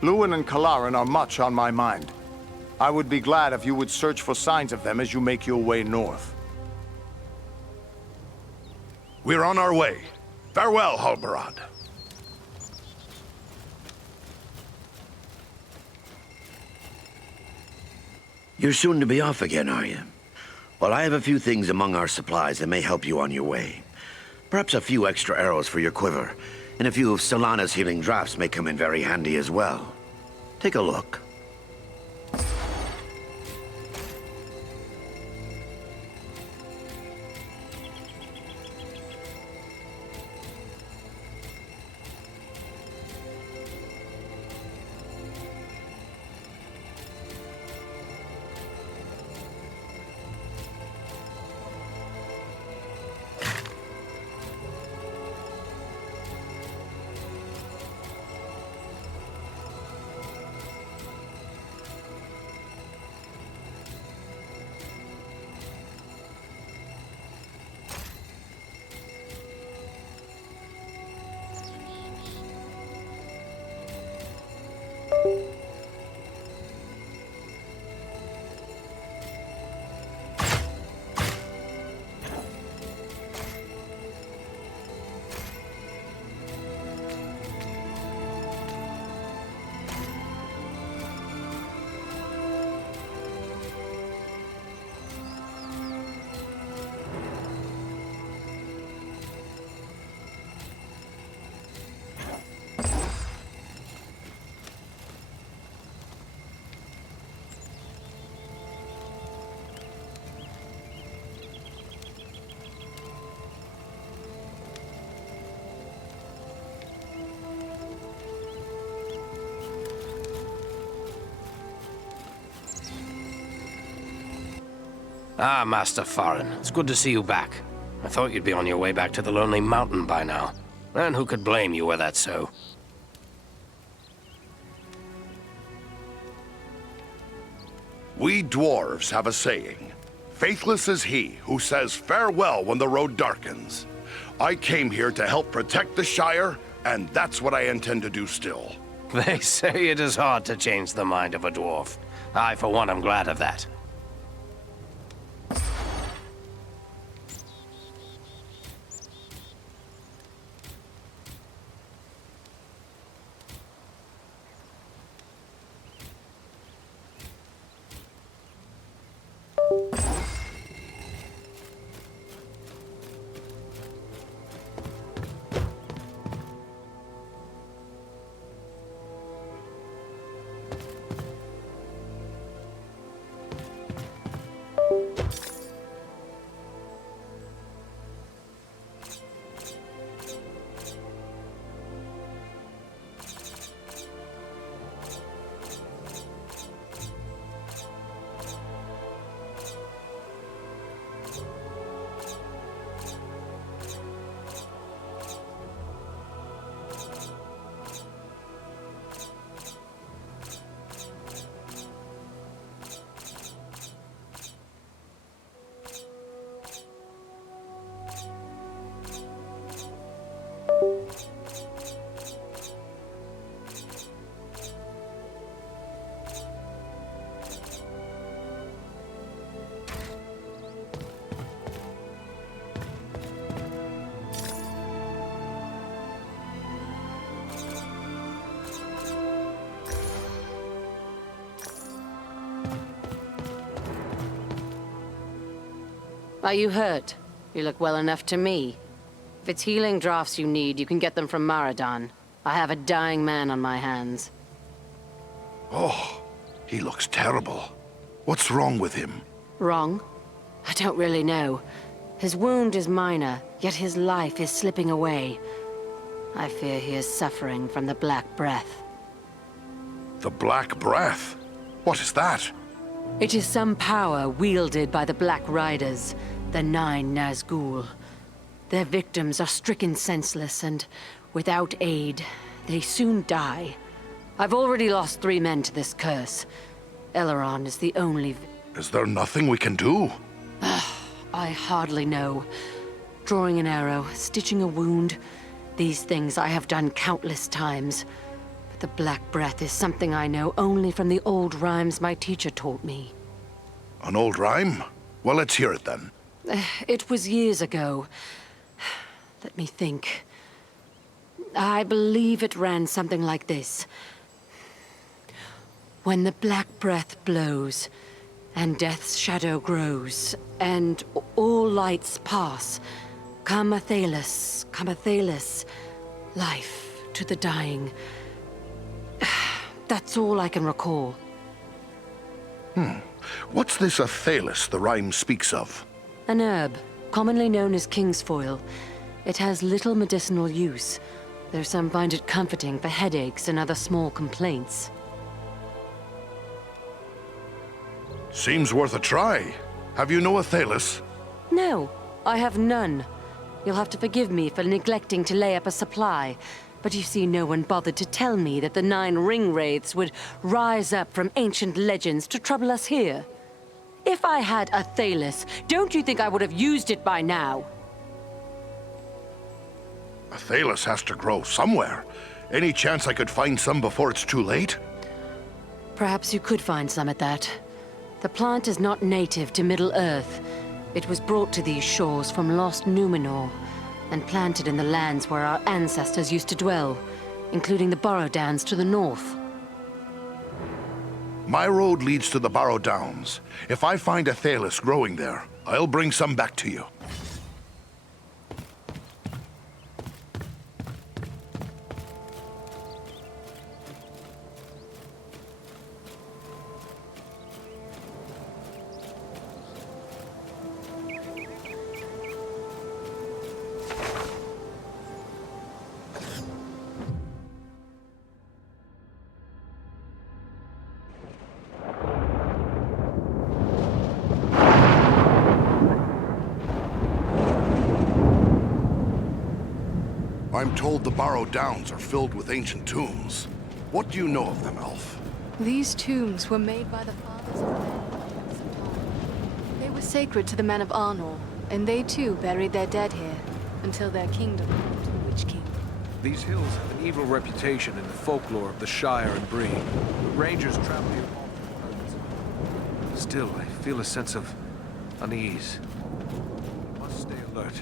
Lewin and Kalaran are much on my mind. I would be glad if you would search for signs of them as you make your way north. We're on our way. Farewell, Halbarad. You're soon to be off again, are you? Well, I have a few things among our supplies that may help you on your way. Perhaps a few extra arrows for your quiver, and a few of Solana's healing drafts may come in very handy as well. Take a look. Ah, Master Farin, it's good to see you back. I thought you'd be on your way back to the Lonely Mountain by now. And who could blame you were that so? We dwarves have a saying. Faithless is he who says farewell when the road darkens. I came here to help protect the Shire, and that's what I intend to do still. They say it is hard to change the mind of a dwarf. I, for one, am glad of that. Are you hurt? You look well enough to me. If it's healing drafts you need, you can get them from Maradan. I have a dying man on my hands. Oh, he looks terrible. What's wrong with him? Wrong? I don't really know. His wound is minor, yet his life is slipping away. I fear he is suffering from the Black Breath. The Black Breath? What is that? It is some power wielded by the Black Riders, the 9 Nazgul. Their victims are stricken senseless, and without aid, they soon die. I've already lost 3 men to this curse. Eleron is the only... Is there nothing we can do? I hardly know. Drawing an arrow, stitching a wound. These things I have done countless times. But the Black Breath is something I know only from the old rhymes my teacher taught me. An old rhyme? Well, let's hear it then. It was years ago. Let me think. I believe it ran something like this. When the Black Breath blows, and death's shadow grows, and all lights pass, come Athelas, life to the dying. That's all I can recall. What's this Athelas the rhyme speaks of? An herb, commonly known as kingsfoil. It has little medicinal use, though some find it comforting for headaches and other small complaints. Seems worth a try. Have you no Athelas? No, I have none. You'll have to forgive me for neglecting to lay up a supply. But you see, no one bothered to tell me that the 9 ring wraiths would rise up from ancient legends to trouble us here. If I had Athelas, don't you think I would have used it by now? Athelas has to grow somewhere. Any chance I could find some before it's too late? Perhaps you could find some at that. The plant is not native to Middle-earth. It was brought to these shores from lost Numenor, and planted in the lands where our ancestors used to dwell, including the Burrow Downs to the north. My road leads to the Burrow Downs. If I find Athelas growing there, I'll bring some back to you. I'm told the Burrow Downs are filled with ancient tombs. What do you know of them, Elf? These tombs were made by the fathers of the men who lived some time. They were sacred to the men of Arnor, and they too buried their dead here, until their kingdom belonged to the Witch King. These hills have an evil reputation in the folklore of the Shire and Bree. Rangers travel here often. Still, I feel a sense of unease. I must stay alert.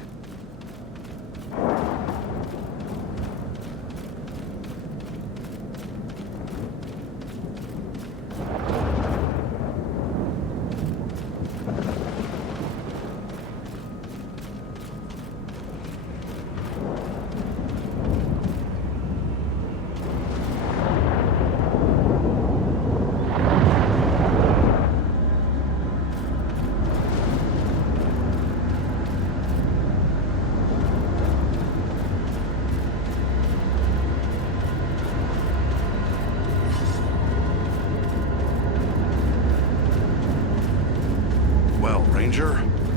Ranger,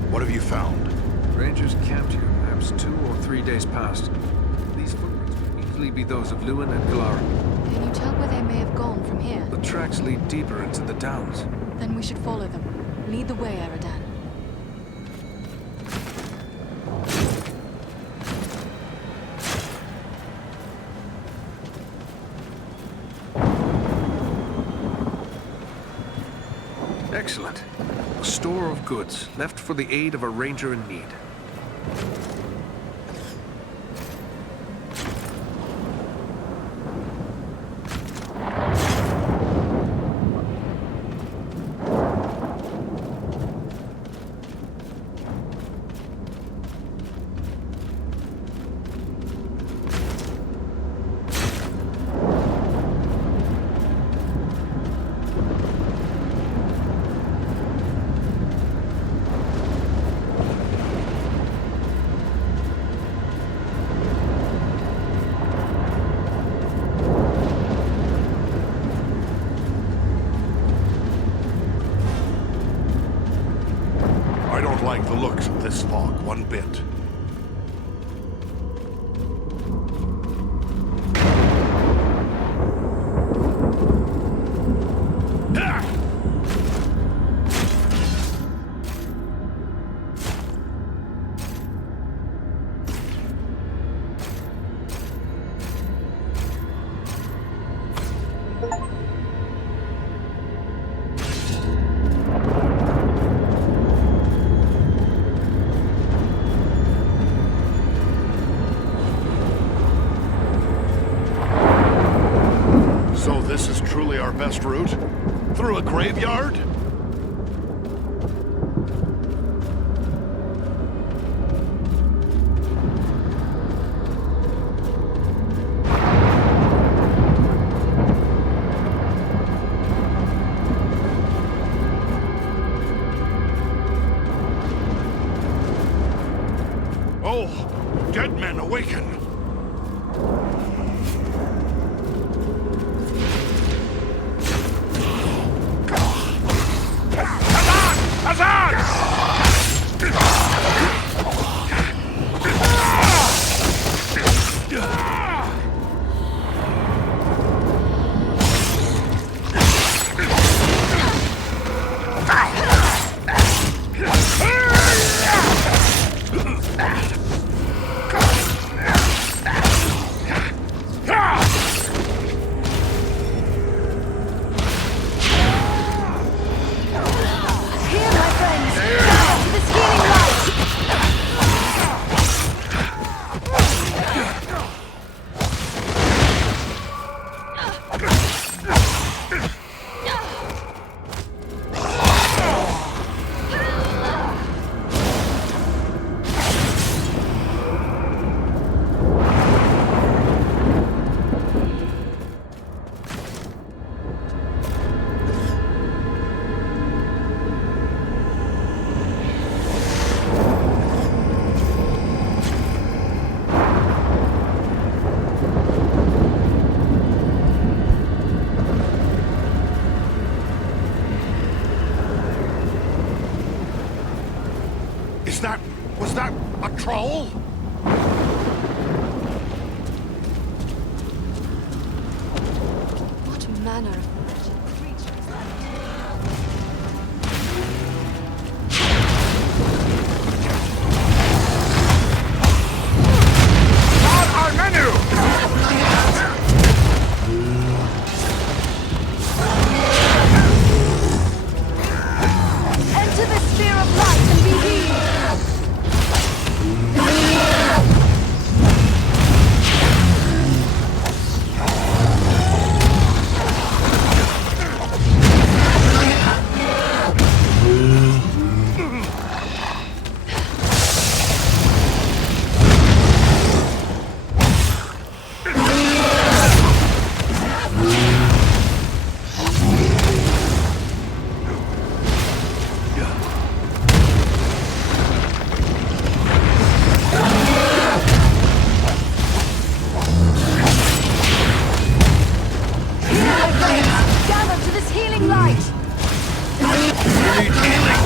what have you found? Rangers camped here perhaps 2 or 3 days past. These footprints could easily be those of Lewin and Galara. Can you tell where they may have gone from here? The tracks lead deeper into the downs. Then we should follow them. Lead the way, Eridan. Excellent. A store of goods left for the aid of a ranger in need. I don't like the looks of this fog one bit. probably our best route. Through a graveyard? Oh, dead men awaken! Was that a troll? What manner of wretched creature is that? On our menu! Enter the sphere of light and be healed! Gather to this healing light! We need healing!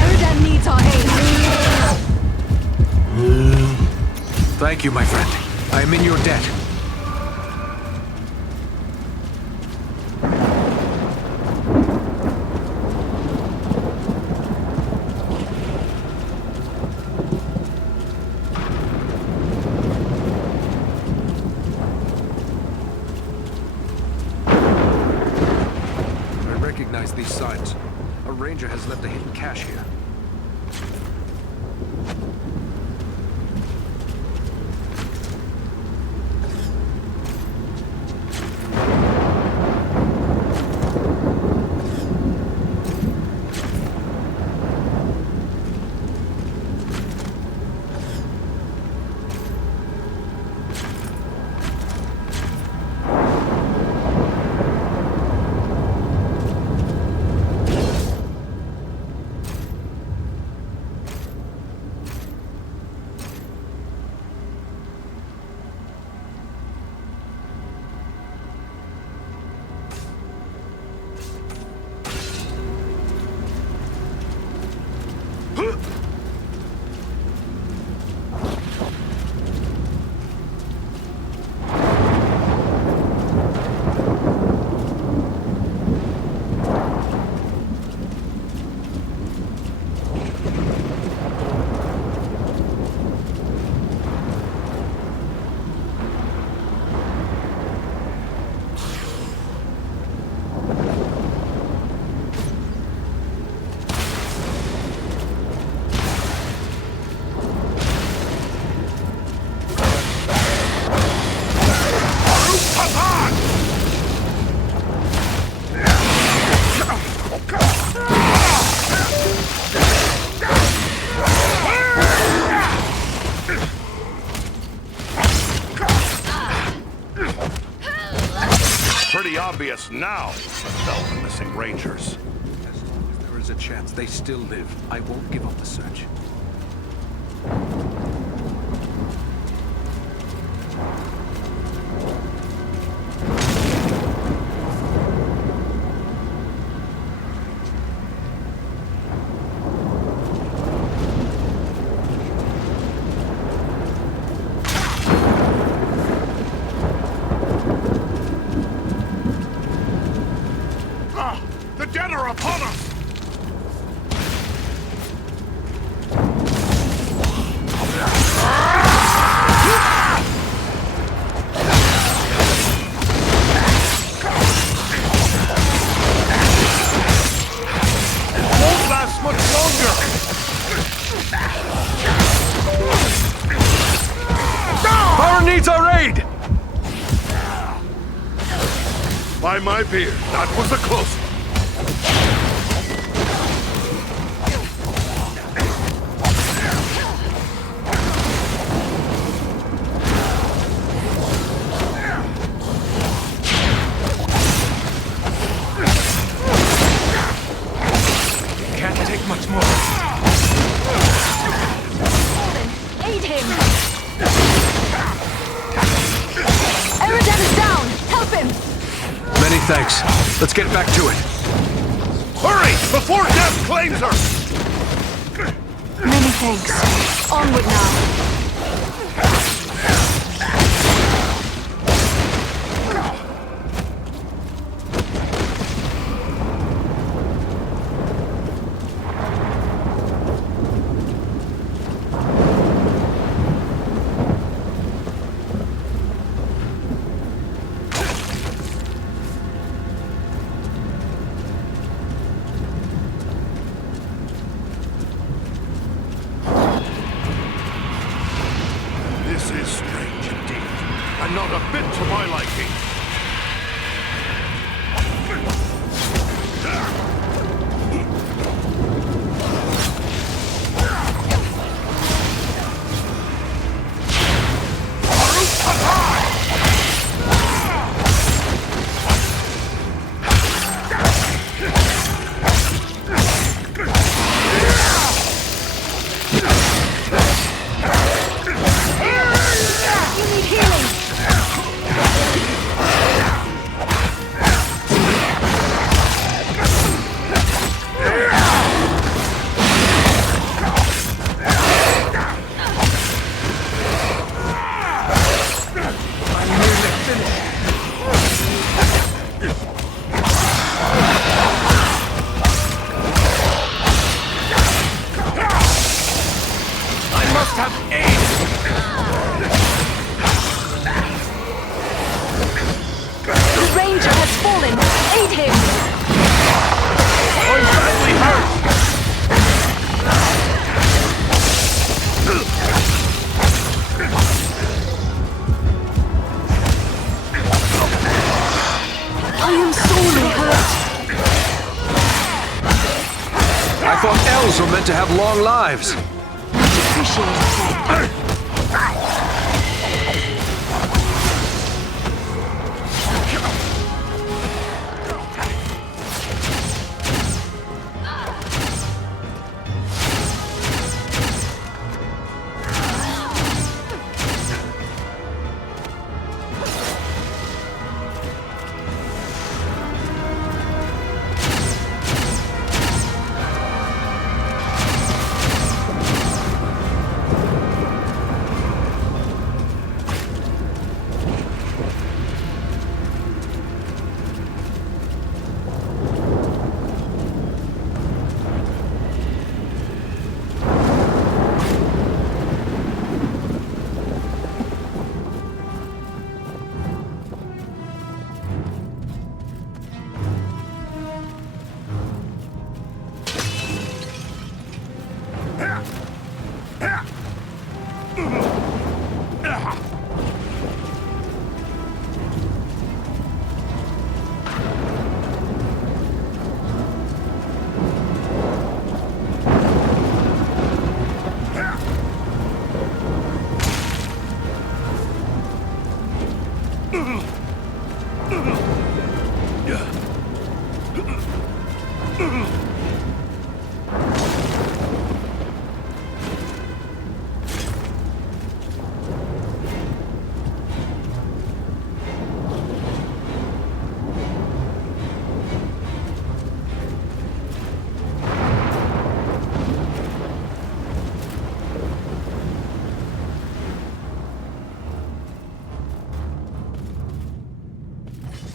Eridan needs our aid! Thank you, my friend. I am in your debt. I recognize these signs. A ranger has left a hidden cache here. pretty obvious now about the missing Rangers. As long as there is a chance they still live, I won't give up the search. The dead are upon us! Won't last much longer! Power needs our aid! By my beard, that was a close one. Can't take much more. Aid him! Eridan is down! Help him! Many thanks. Let's get back to it. Hurry, before death claims her! Many thanks. Onward now. This is strange indeed, and not a bit to my liking. The Ranger has fallen! Aid him! I'm badly hurt! I am sorely hurt. I thought elves were meant to have long lives. Much appreciated, friend.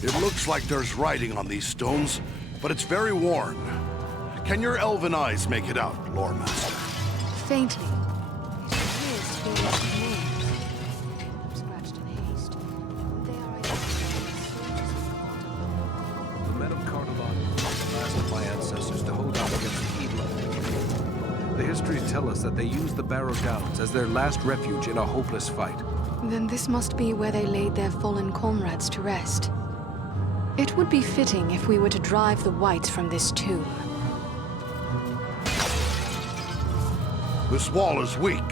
It looks like there's writing on these stones, but it's very worn. Can your elven eyes make it out, Lore Master? Faintly. It appears to be written names. Scratched in haste. They are identified as soldiers of Cardamom. The men of Cardamom were the last of my ancestors to hold out against the evil of the the histories tell us that they used the Barrow Downs as their last refuge in a hopeless fight. Then this must be where they laid their fallen comrades to rest. It would be fitting if we were to drive the Whites from this tomb. This wall is weak.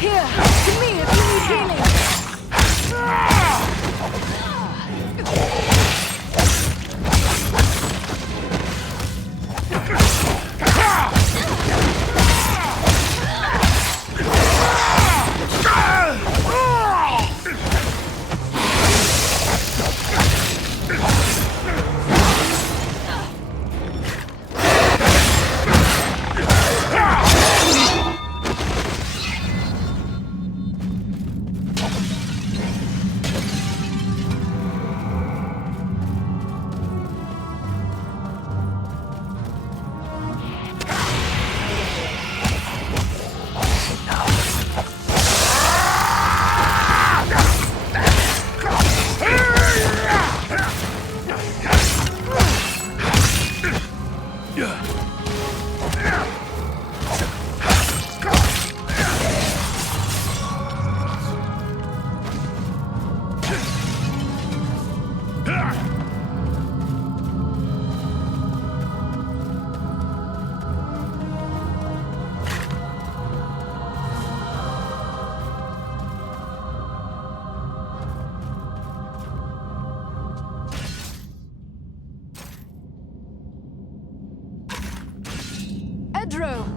Here, to me if you need healing. Pedro!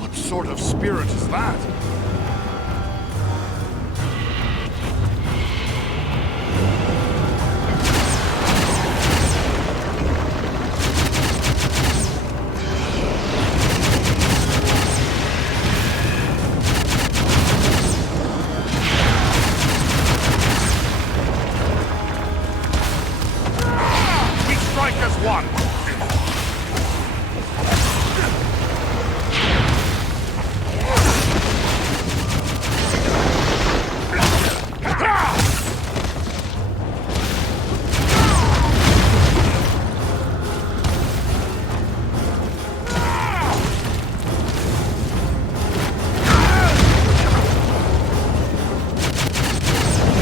What sort of spirit is that? We strike as one!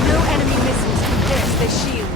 No enemy missiles can pierce their shield.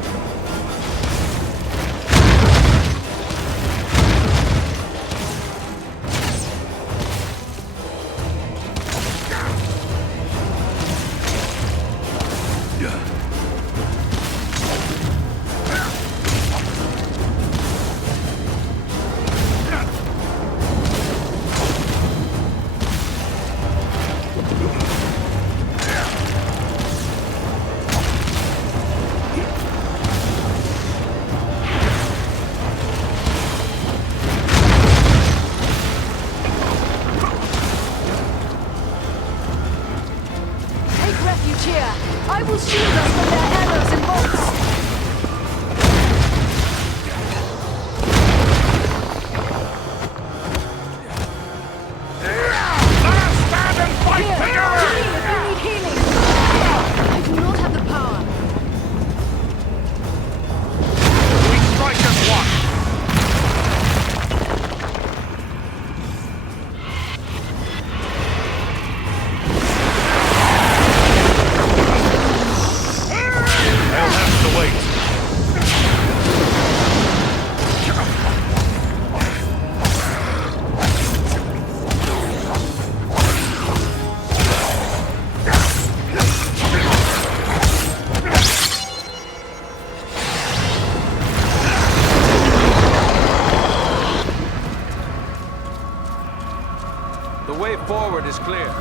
It is clear.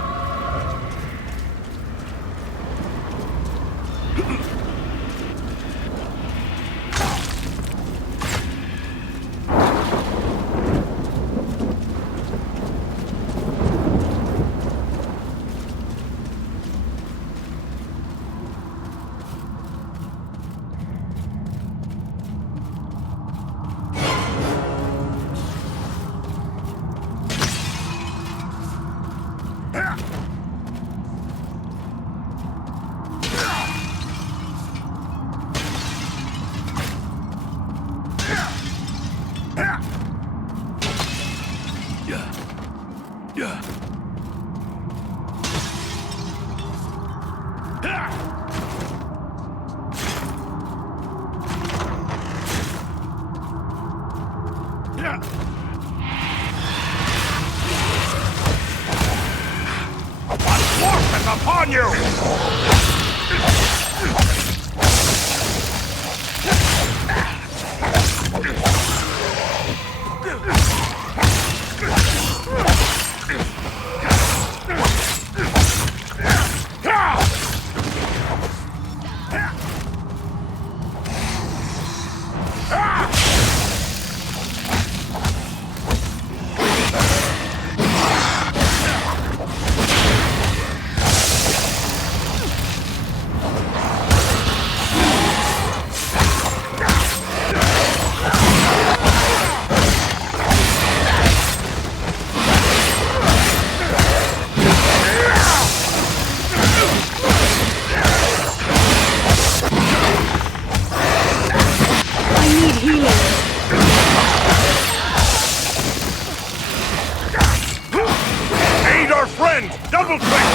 Upon you! Aid our friend! Double quick!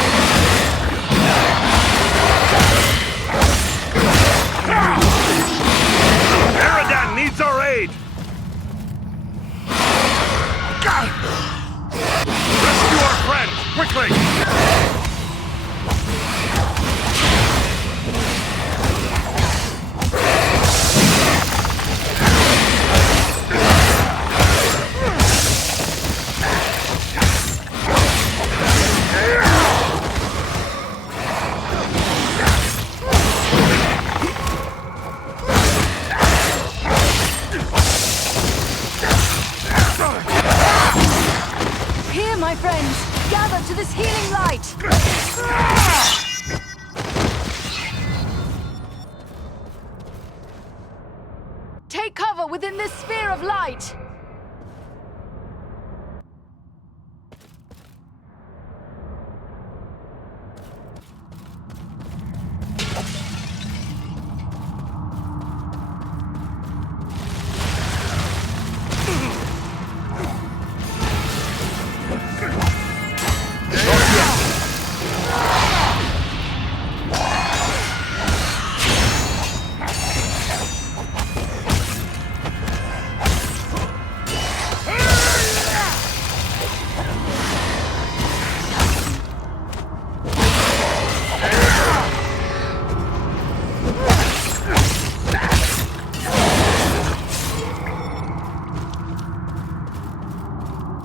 Eridan needs our aid! Rescue our friend, quickly! Here, my friends! Gather to this healing light! Take cover within this sphere of light!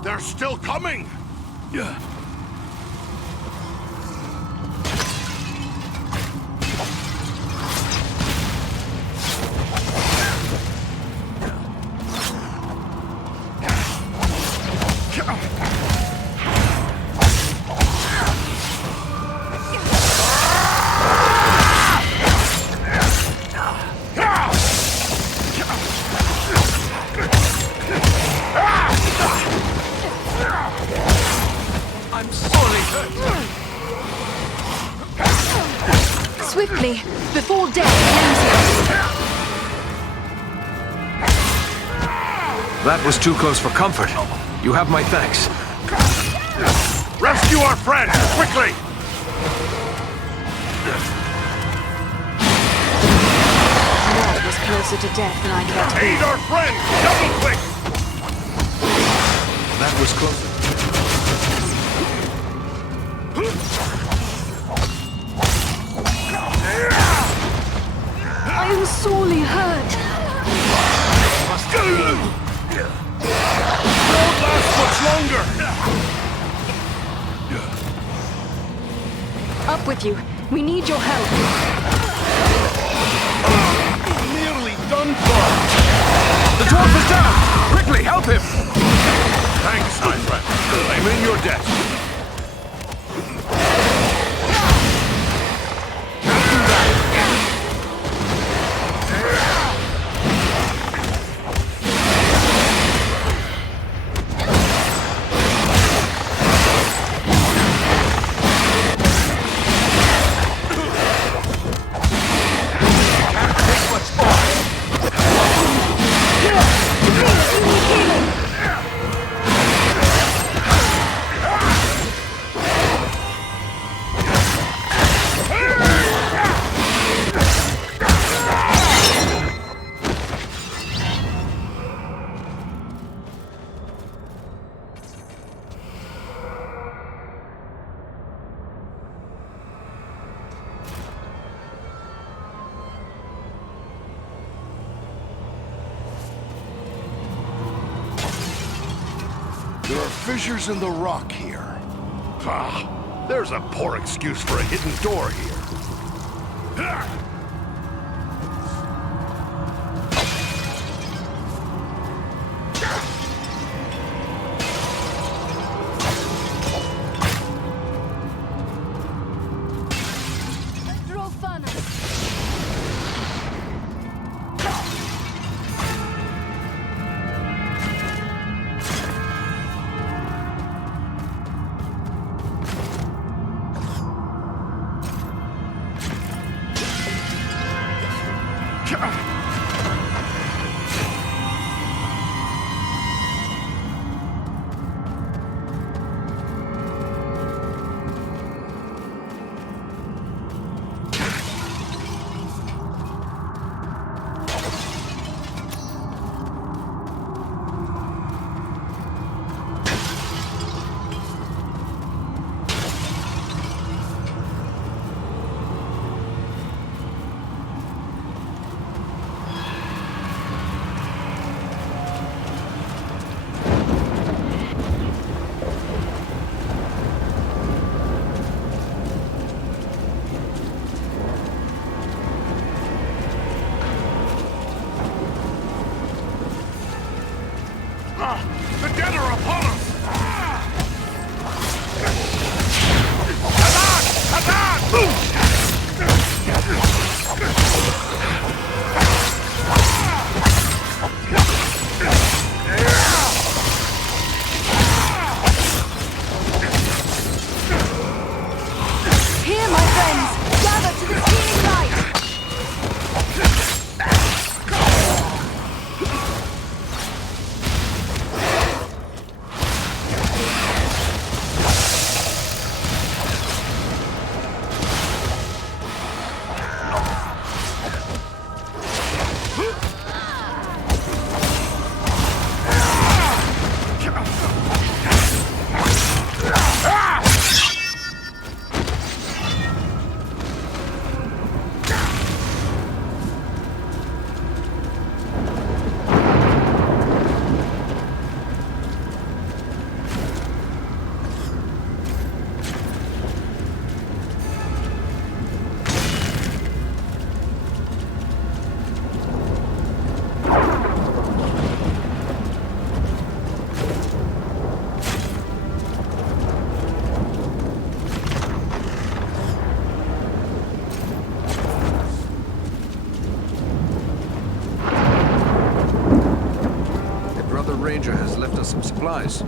They're still coming! Yeah. I'm sorely hurt. Swiftly, before death claims you! That was too close for comfort. You have my thanks. Rescue our friend, quickly! That was closer to death than I care to be. Aid our friend! Double quick! That was close. I am sorely hurt. Won't last much longer! rescue. We need your help. Nearly done for! The dwarf is down! Quickly, help him! Thanks, my friend. I'm in your debt. There are fissures in the rock here. Ah, there's a poor excuse for a hidden door here. The dead are upon us! Here, my friends! Gather to the healing light! Ranger has left us some supplies.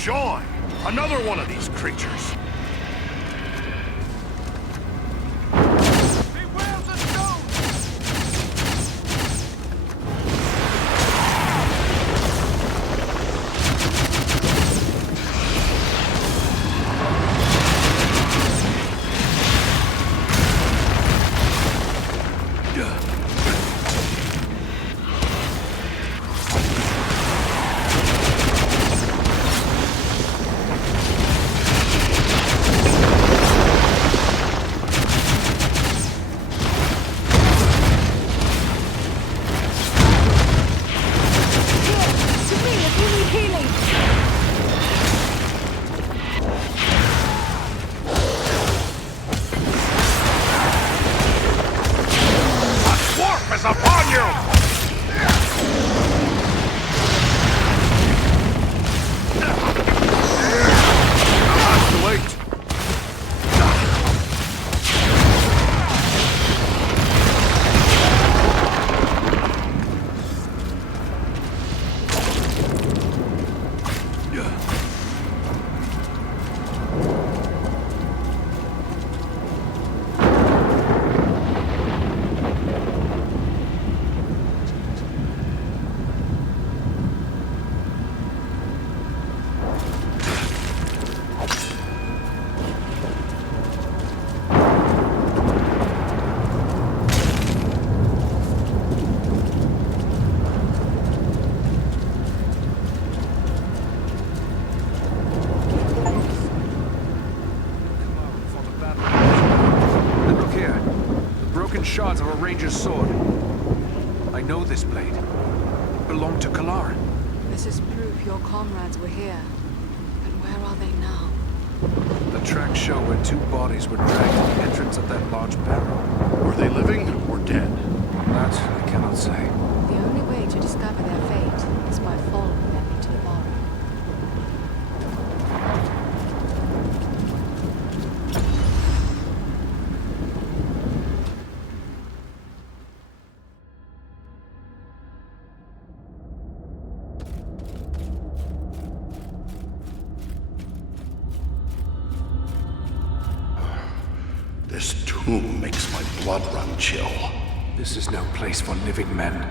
joy! Another one of these creatures! Beware the stone! Dwarf is upon you! Not too late. For the battle. And look here. The broken shards of a ranger's sword. I know this blade. It belonged to Kalaran. This is proof your comrades were here. But where are they now? The tracks show where two bodies were dragged to the entrance of that large barrow. Were they living or dead? That I cannot say. The only way to discover their fate is by following them into the barrow. This tomb makes my blood run chill. This is no place for living men.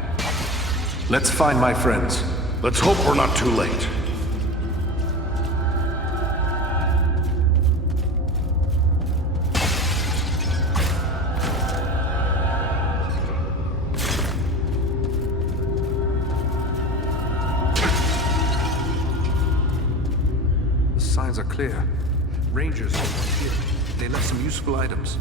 Let's find my friends. Let's hope we're not too late. The signs are clear. Rangers were here. They left some useful items.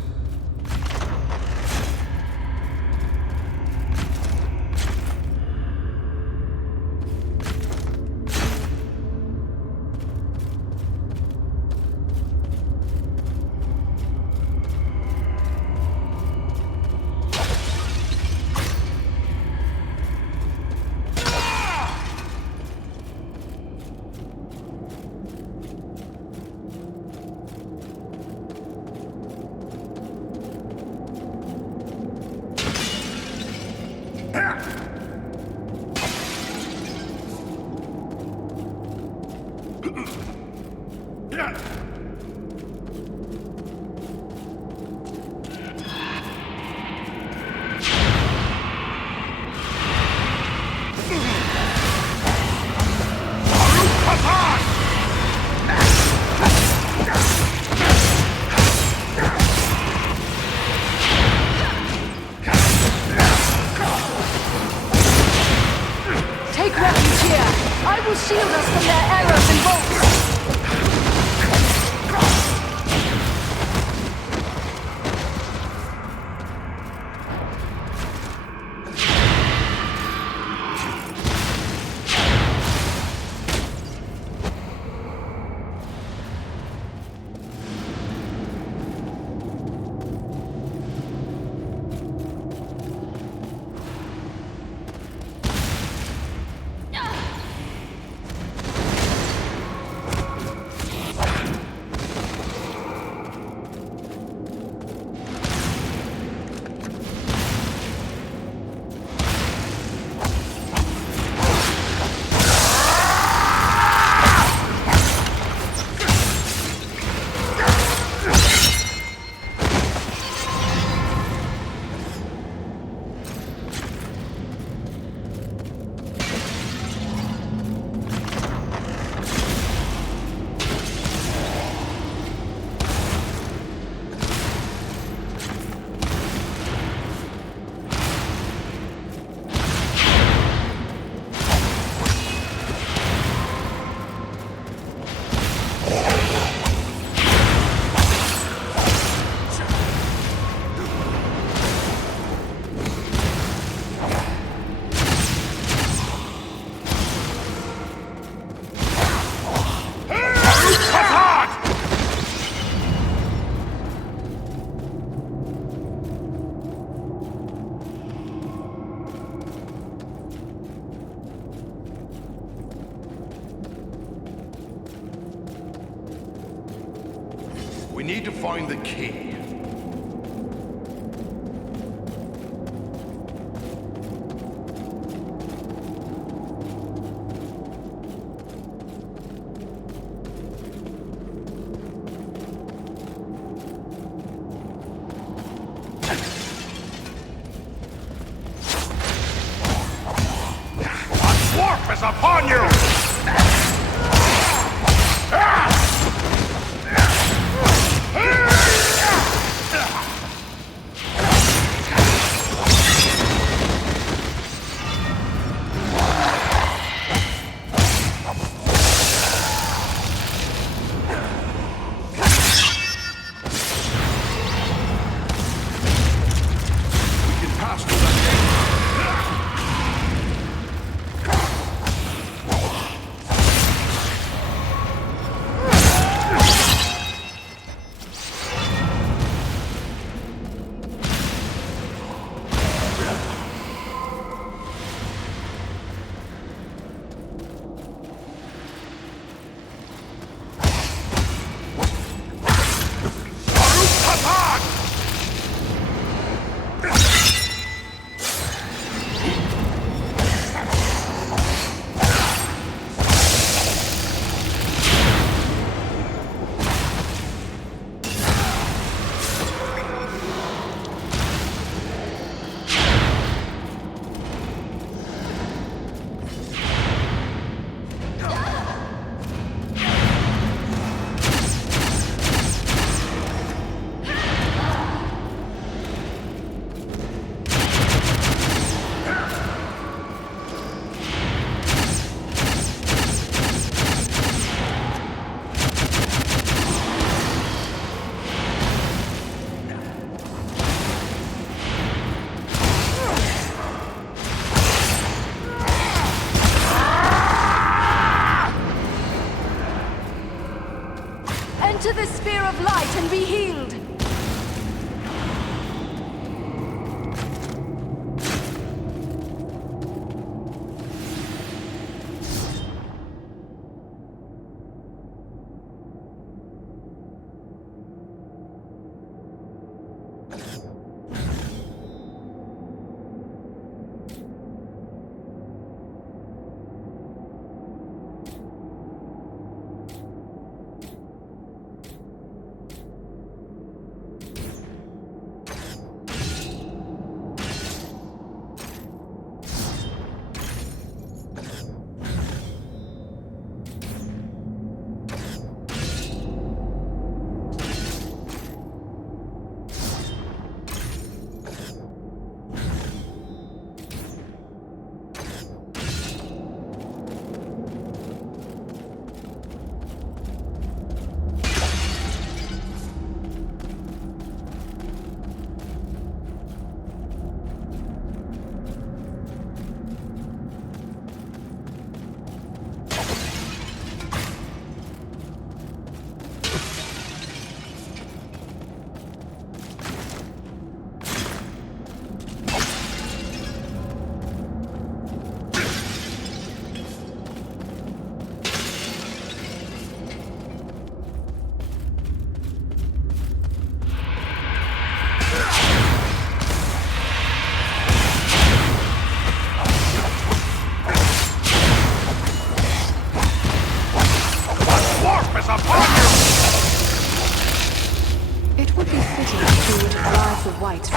Take refuge here! I will shield us from their arrows and bolts! We need to find the key. Dwarf is upon you! Enter the sphere of light and be healed! It would be fitting if we would drive the white.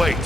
wait.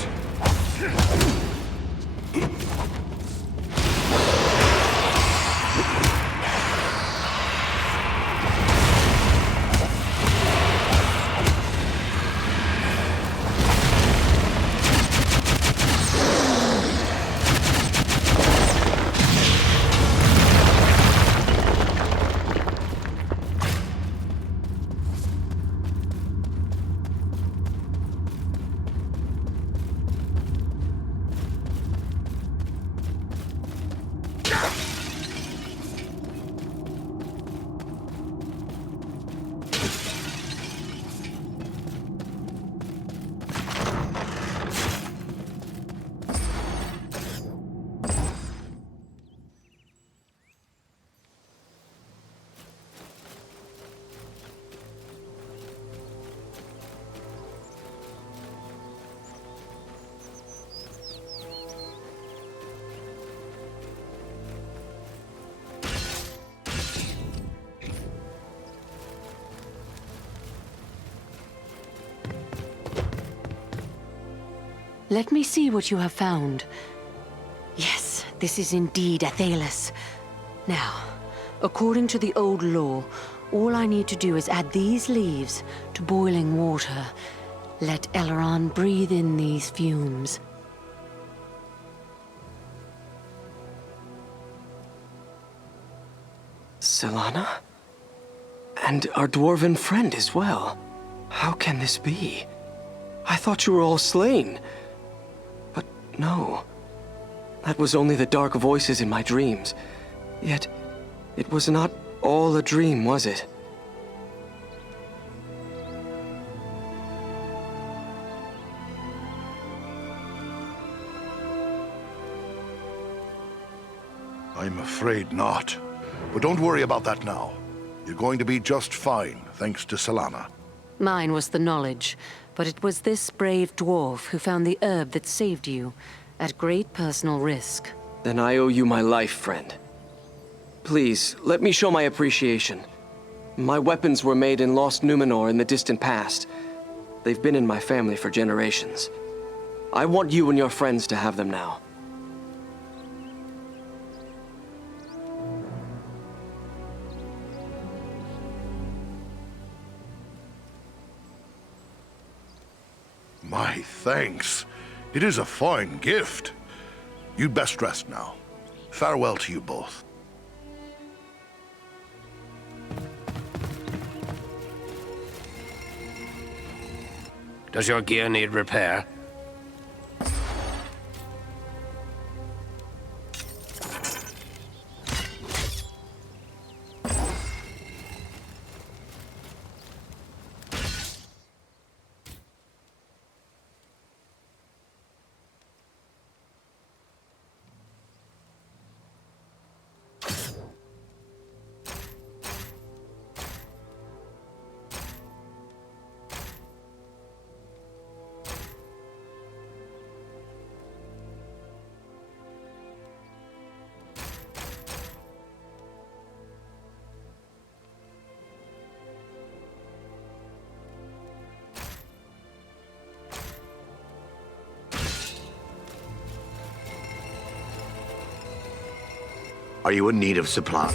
Let me see what you have found. Yes, this is indeed Athelas. Now, according to the old law, all I need to do is add these leaves to boiling water. Let Eleron breathe in these fumes. Solana? And our dwarven friend as well. How can this be? I thought you were all slain. But no. That was only the dark voices in my dreams. Yet, it was not all a dream, was it? I'm afraid not. But don't worry about that now. You're going to be just fine, thanks to Solana. Mine was the knowledge, but it was this brave dwarf who found the herb that saved you, at great personal risk. Then I owe you my life, friend. Please, let me show my appreciation. My weapons were made in Lost Numenor in the distant past. They've been in my family for generations. I want you and your friends to have them now. My thanks. It is a fine gift. You'd best rest now. Farewell to you both. Does your gear need repair? Are you in need of supply?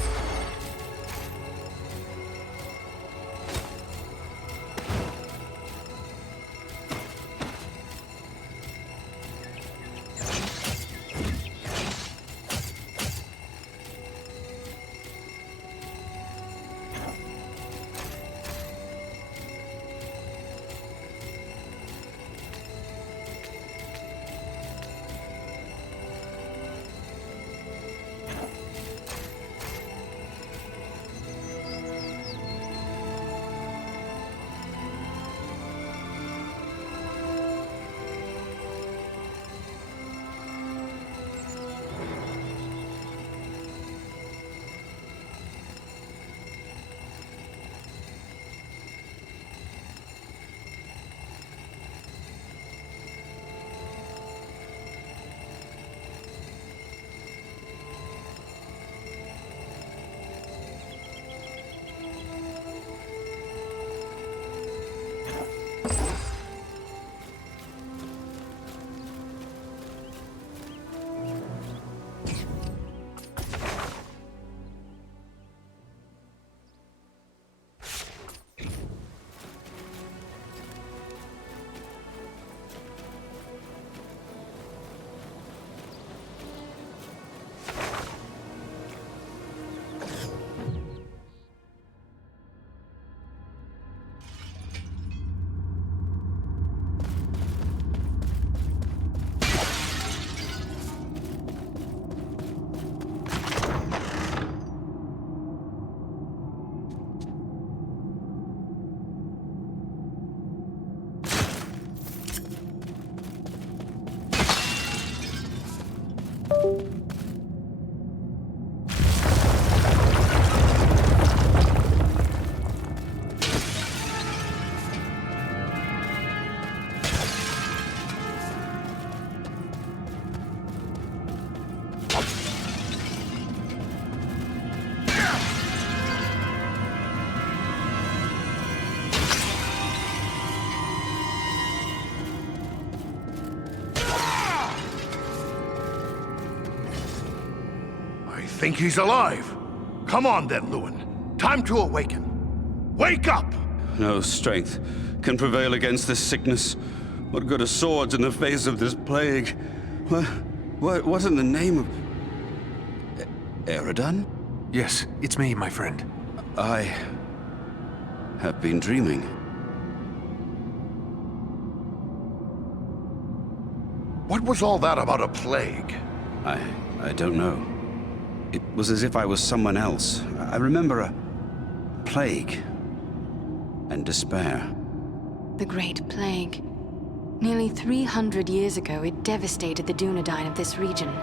think he's alive. Come on then, Lewin. Time to awaken. Wake up! No strength can prevail against this sickness. What good are swords in the face of this plague? What in the name of... Eridan? Yes, it's me, my friend. I have been dreaming. What was all that about a plague? I don't know. It was as if I was someone else. I remember a plague and despair. The Great Plague. Nearly 300 years ago, it devastated the Dunedain of this region.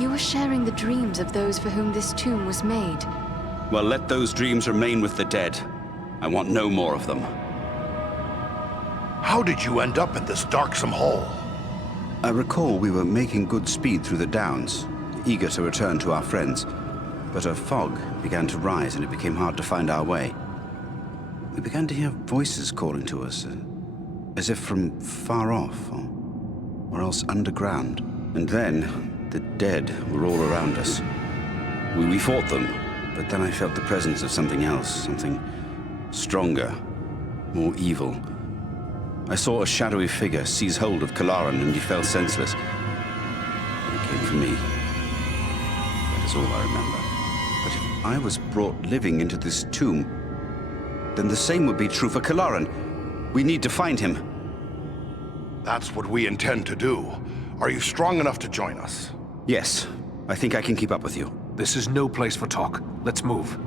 You were sharing the dreams of those for whom this tomb was made. Well, let those dreams remain with the dead. I want no more of them. How did you end up in this darksome hole? I recall we were making good speed through the Downs, eager to return to our friends. But a fog began to rise and it became hard to find our way. We began to hear voices calling to us, as if from far off, or else underground. And then, the dead were all around us. We fought them, but then I felt the presence of something else, something stronger, more evil. I saw a shadowy figure seize hold of Kalaran and he fell senseless. It came for me. That is all I remember. But if I was brought living into this tomb, then the same would be true for Kalaran. We need to find him. That's what we intend to do. Are you strong enough to join us? Yes, I think I can keep up with you. This is no place for talk. Let's move.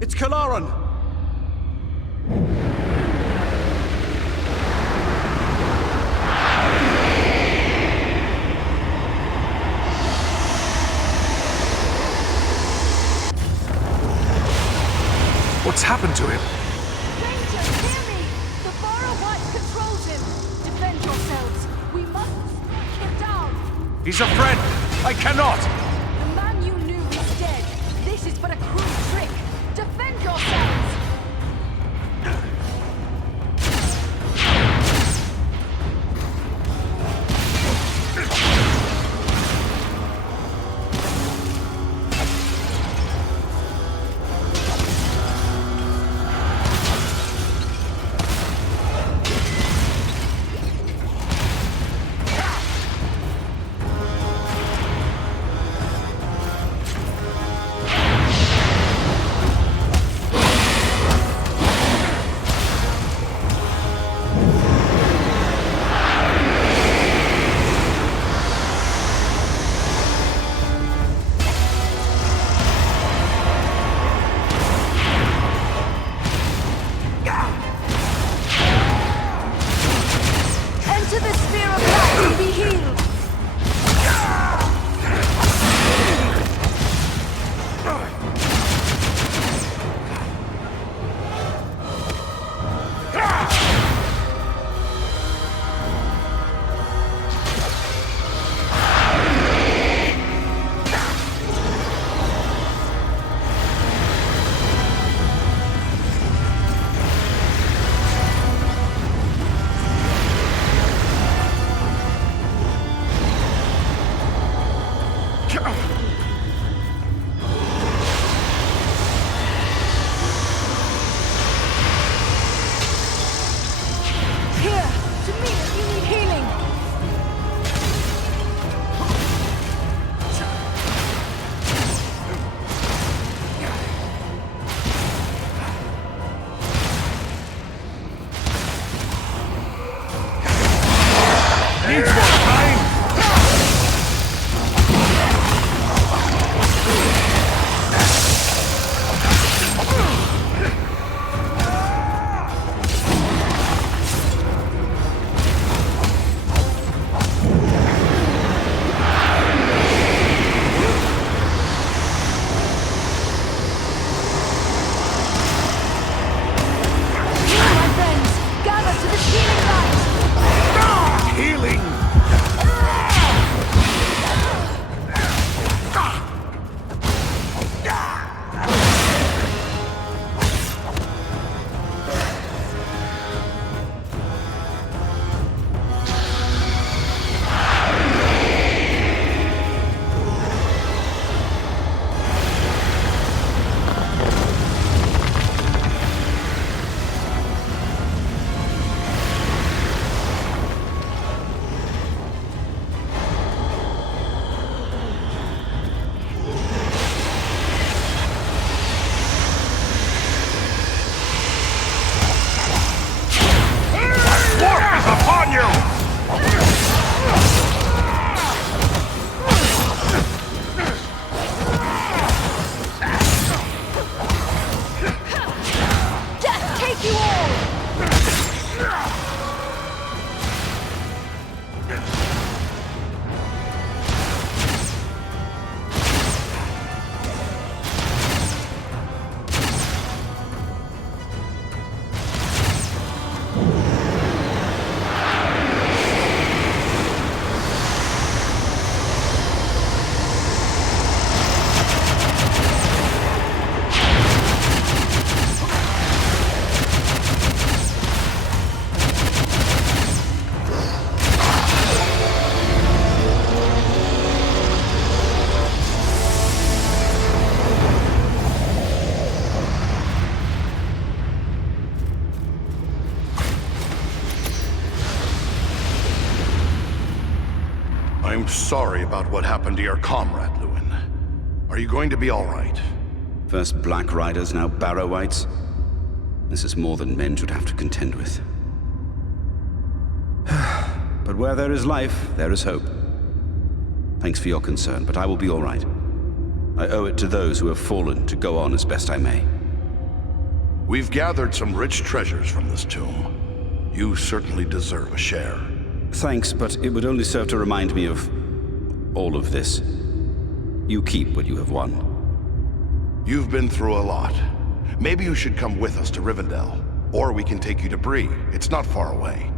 It's Kalaran! happened to him? Rangers, hear me! The Borrow White controls him! Defend yourselves! We must strike him down! He's a friend! I cannot! The man you knew is dead! This is but a cruel trick! Defend yourselves! Enter the sphere of light and be healed! Here, to me if you need healing! Needs more time! My friends, gather to the healing light! Healing! Dwarf is upon you! Death take you all! I'm sorry about what happened to your comrade, Lewin. Are you going to be all right? First Black Riders, now Barrow-wights. This is more than men should have to contend with. But where there is life, there is hope. Thanks for your concern, but I will be all right. I owe it to those who have fallen to go on as best I may. We've gathered some rich treasures from this tomb. You certainly deserve a share. Thanks, but it would only serve to remind me of all of this. You keep what you have won. You've been through a lot. Maybe you should come with us to Rivendell. Or we can take you to Bree. It's not far away.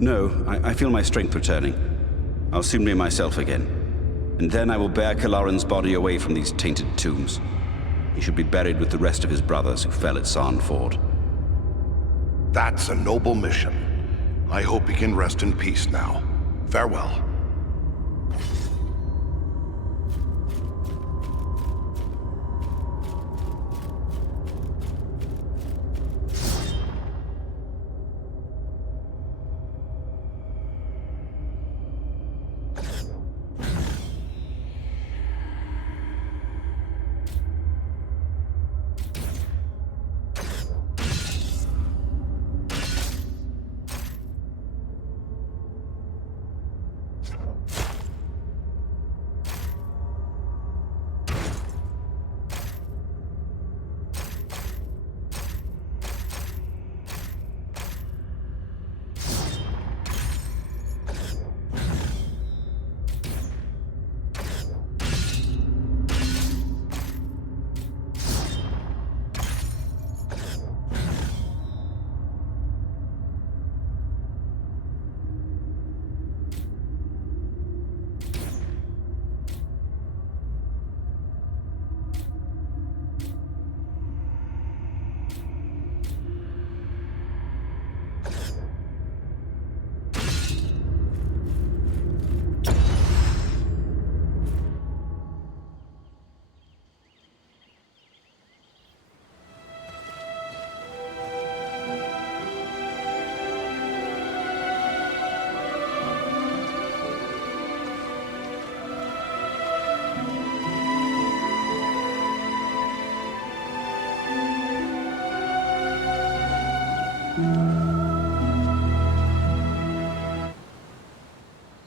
No, I feel my strength returning. I'll soon be myself again. And then I will bear Kalaran's body away from these tainted tombs. He should be buried with the rest of his brothers who fell at Sarn Ford. That's a noble mission. I hope he can rest in peace now. Farewell.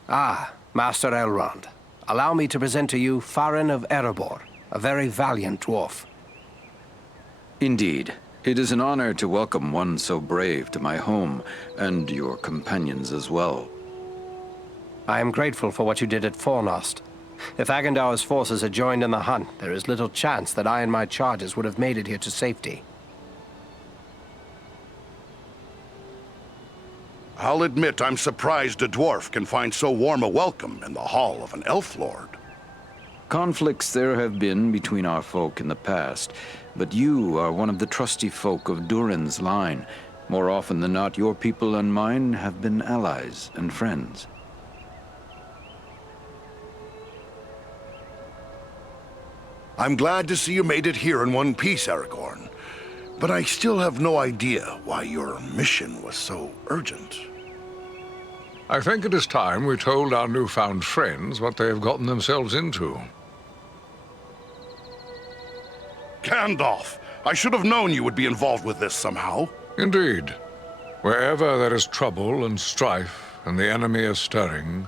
Ah, Master Elrond. Allow me to present to you Farin of Erebor, a very valiant dwarf. Indeed. It is an honor to welcome one so brave to my home, and your companions as well. I am grateful for what you did at Fornost. If Agandar's forces had joined in the hunt, there is little chance that I and my charges would have made it here to safety. I'll admit I'm surprised a dwarf can find so warm a welcome in the hall of an elf lord. Conflicts there have been between our folk in the past, but you are one of the trusty folk of Durin's line. More often than not, your people and mine have been allies and friends. I'm glad to see you made it here in one piece, Aragorn. But I still have no idea why your mission was so urgent. I think it is time we told our newfound friends what they have gotten themselves into. Gandalf! I should have known you would be involved with this somehow. Indeed. Wherever there is trouble and strife, and the enemy is stirring,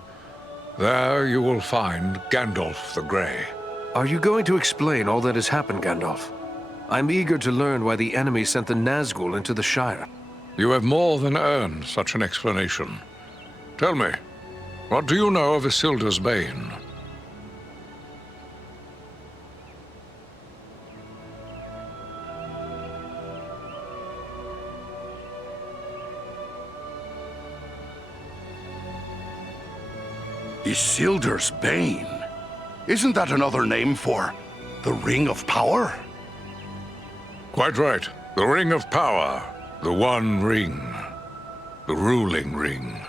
there you will find Gandalf the Grey. Are you going to explain all that has happened, Gandalf? I'm eager to learn why the enemy sent the Nazgul into the Shire. You have more than earned such an explanation. Tell me, what do you know of Isildur's Bane? Isildur's Bane? Isn't that another name for the Ring of Power? Quite right. The Ring of Power. The One Ring. The ruling ring.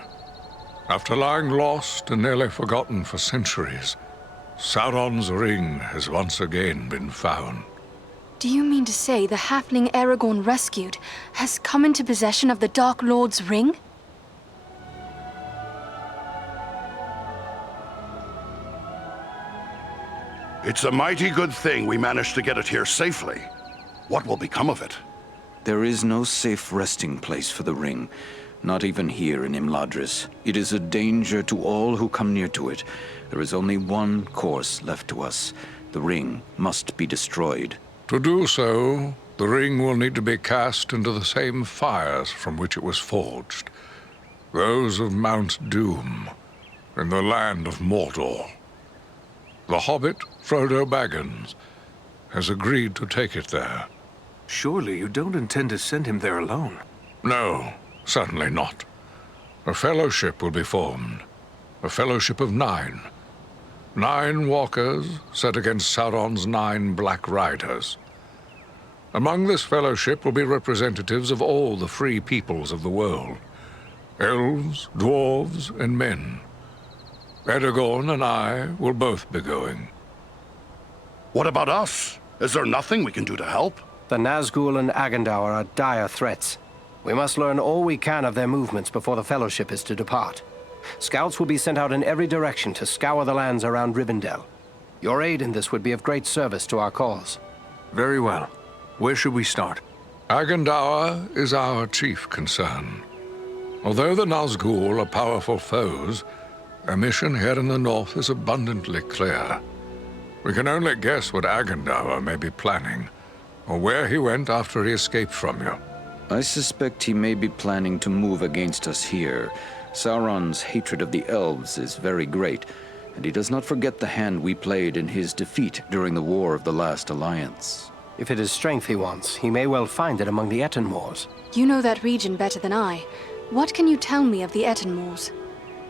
After lying lost and nearly forgotten for centuries, Sauron's ring has once again been found. Do you mean to say the halfling Aragorn rescued has come into possession of the Dark Lord's ring? It's a mighty good thing we managed to get it here safely. What will become of it? There is no safe resting place for the ring, not even here in Imladris. It is a danger to all who come near to it. There is only one course left to us. The ring must be destroyed. To do so, the ring will need to be cast into the same fires from which it was forged. Those of Mount Doom, in the land of Mordor. The hobbit, Frodo Baggins, has agreed to take it there. Surely you don't intend to send him there alone. No, certainly not. A fellowship will be formed. A fellowship of 9. 9 walkers set against Sauron's 9 Black Riders. Among this fellowship will be representatives of all the free peoples of the world. Elves, dwarves, and men. Aragorn and I will both be going. What about us? Is there nothing we can do to help? The Nazgul and Agandaur are dire threats. We must learn all we can of their movements before the Fellowship is to depart. Scouts will be sent out in every direction to scour the lands around Rivendell. Your aid in this would be of great service to our cause. Very well. Where should we start? Agandaur is our chief concern. Although the Nazgul are powerful foes, their mission here in the north is abundantly clear. We can only guess what Agandaur may be planning, or where he went after he escaped from you. I suspect he may be planning to move against us here. Sauron's hatred of the elves is very great, and he does not forget the hand we played in his defeat during the War of the Last Alliance. If it is strength he wants, he may well find it among the Etenmoors. You know that region better than I. What can you tell me of the Etenmoors?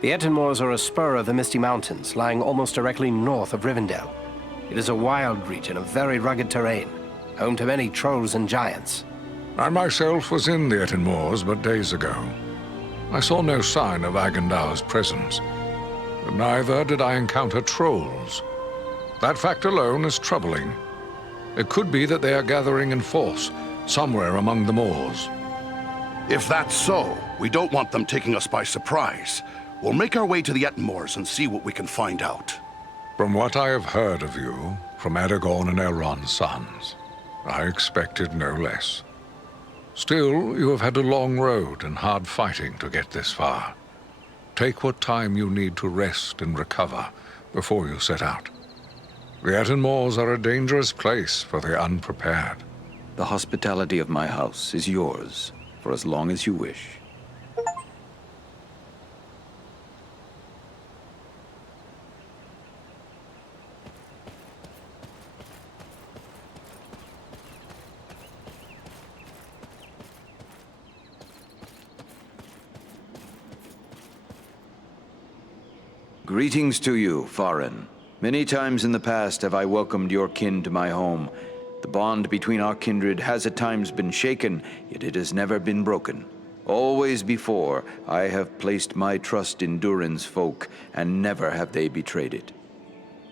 The Etenmoors are a spur of the Misty Mountains, lying almost directly north of Rivendell. It is a wild region of very rugged terrain, home to many trolls and giants. I myself was in the Etenmoors but days ago. I saw no sign of Agandaur's presence, but neither did I encounter trolls. That fact alone is troubling. It could be that they are gathering in force, somewhere among the moors. If that's so, we don't want them taking us by surprise. We'll make our way to the Etenmoors and see what we can find out. From what I have heard of you, from Aragorn and Elrond's sons, I expected no less. Still, you have had a long road and hard fighting to get this far. Take what time you need to rest and recover before you set out. The Etenmoors are a dangerous place for the unprepared. The hospitality of my house is yours, for as long as you wish. Greetings to you, Farin. Many times in the past have I welcomed your kin to my home. The bond between our kindred has at times been shaken, yet it has never been broken. Always before, I have placed my trust in Durin's folk, and never have they betrayed it.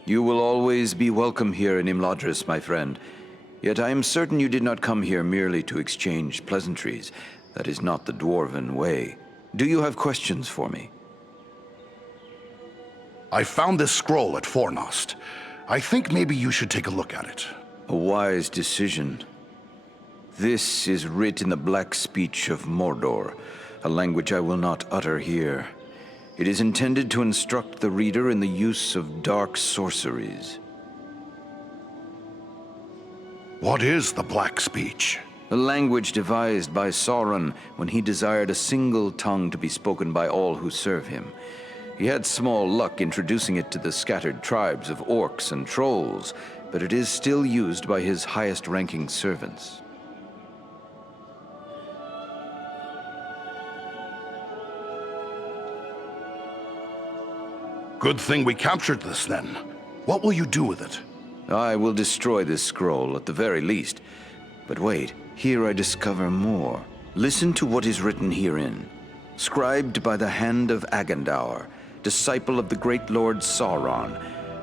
You will always be welcome here in Imladris, my friend. Yet I am certain you did not come here merely to exchange pleasantries. That is not the Dwarven way. Do you have questions for me? I found this scroll at Fornost. I think maybe you should take a look at it. A wise decision. This is writ in the black speech of Mordor, a language I will not utter here. It is intended to instruct the reader in the use of dark sorceries. What is the black speech? A language devised by Sauron when he desired a single tongue to be spoken by all who serve him. He had small luck introducing it to the scattered tribes of orcs and trolls, but it is still used by his highest-ranking servants. Good thing we captured this, then. What will you do with it? I will destroy this scroll, at the very least. But wait, here I discover more. Listen to what is written herein. Scribed by the hand of Agandaur, disciple of the great Lord Sauron,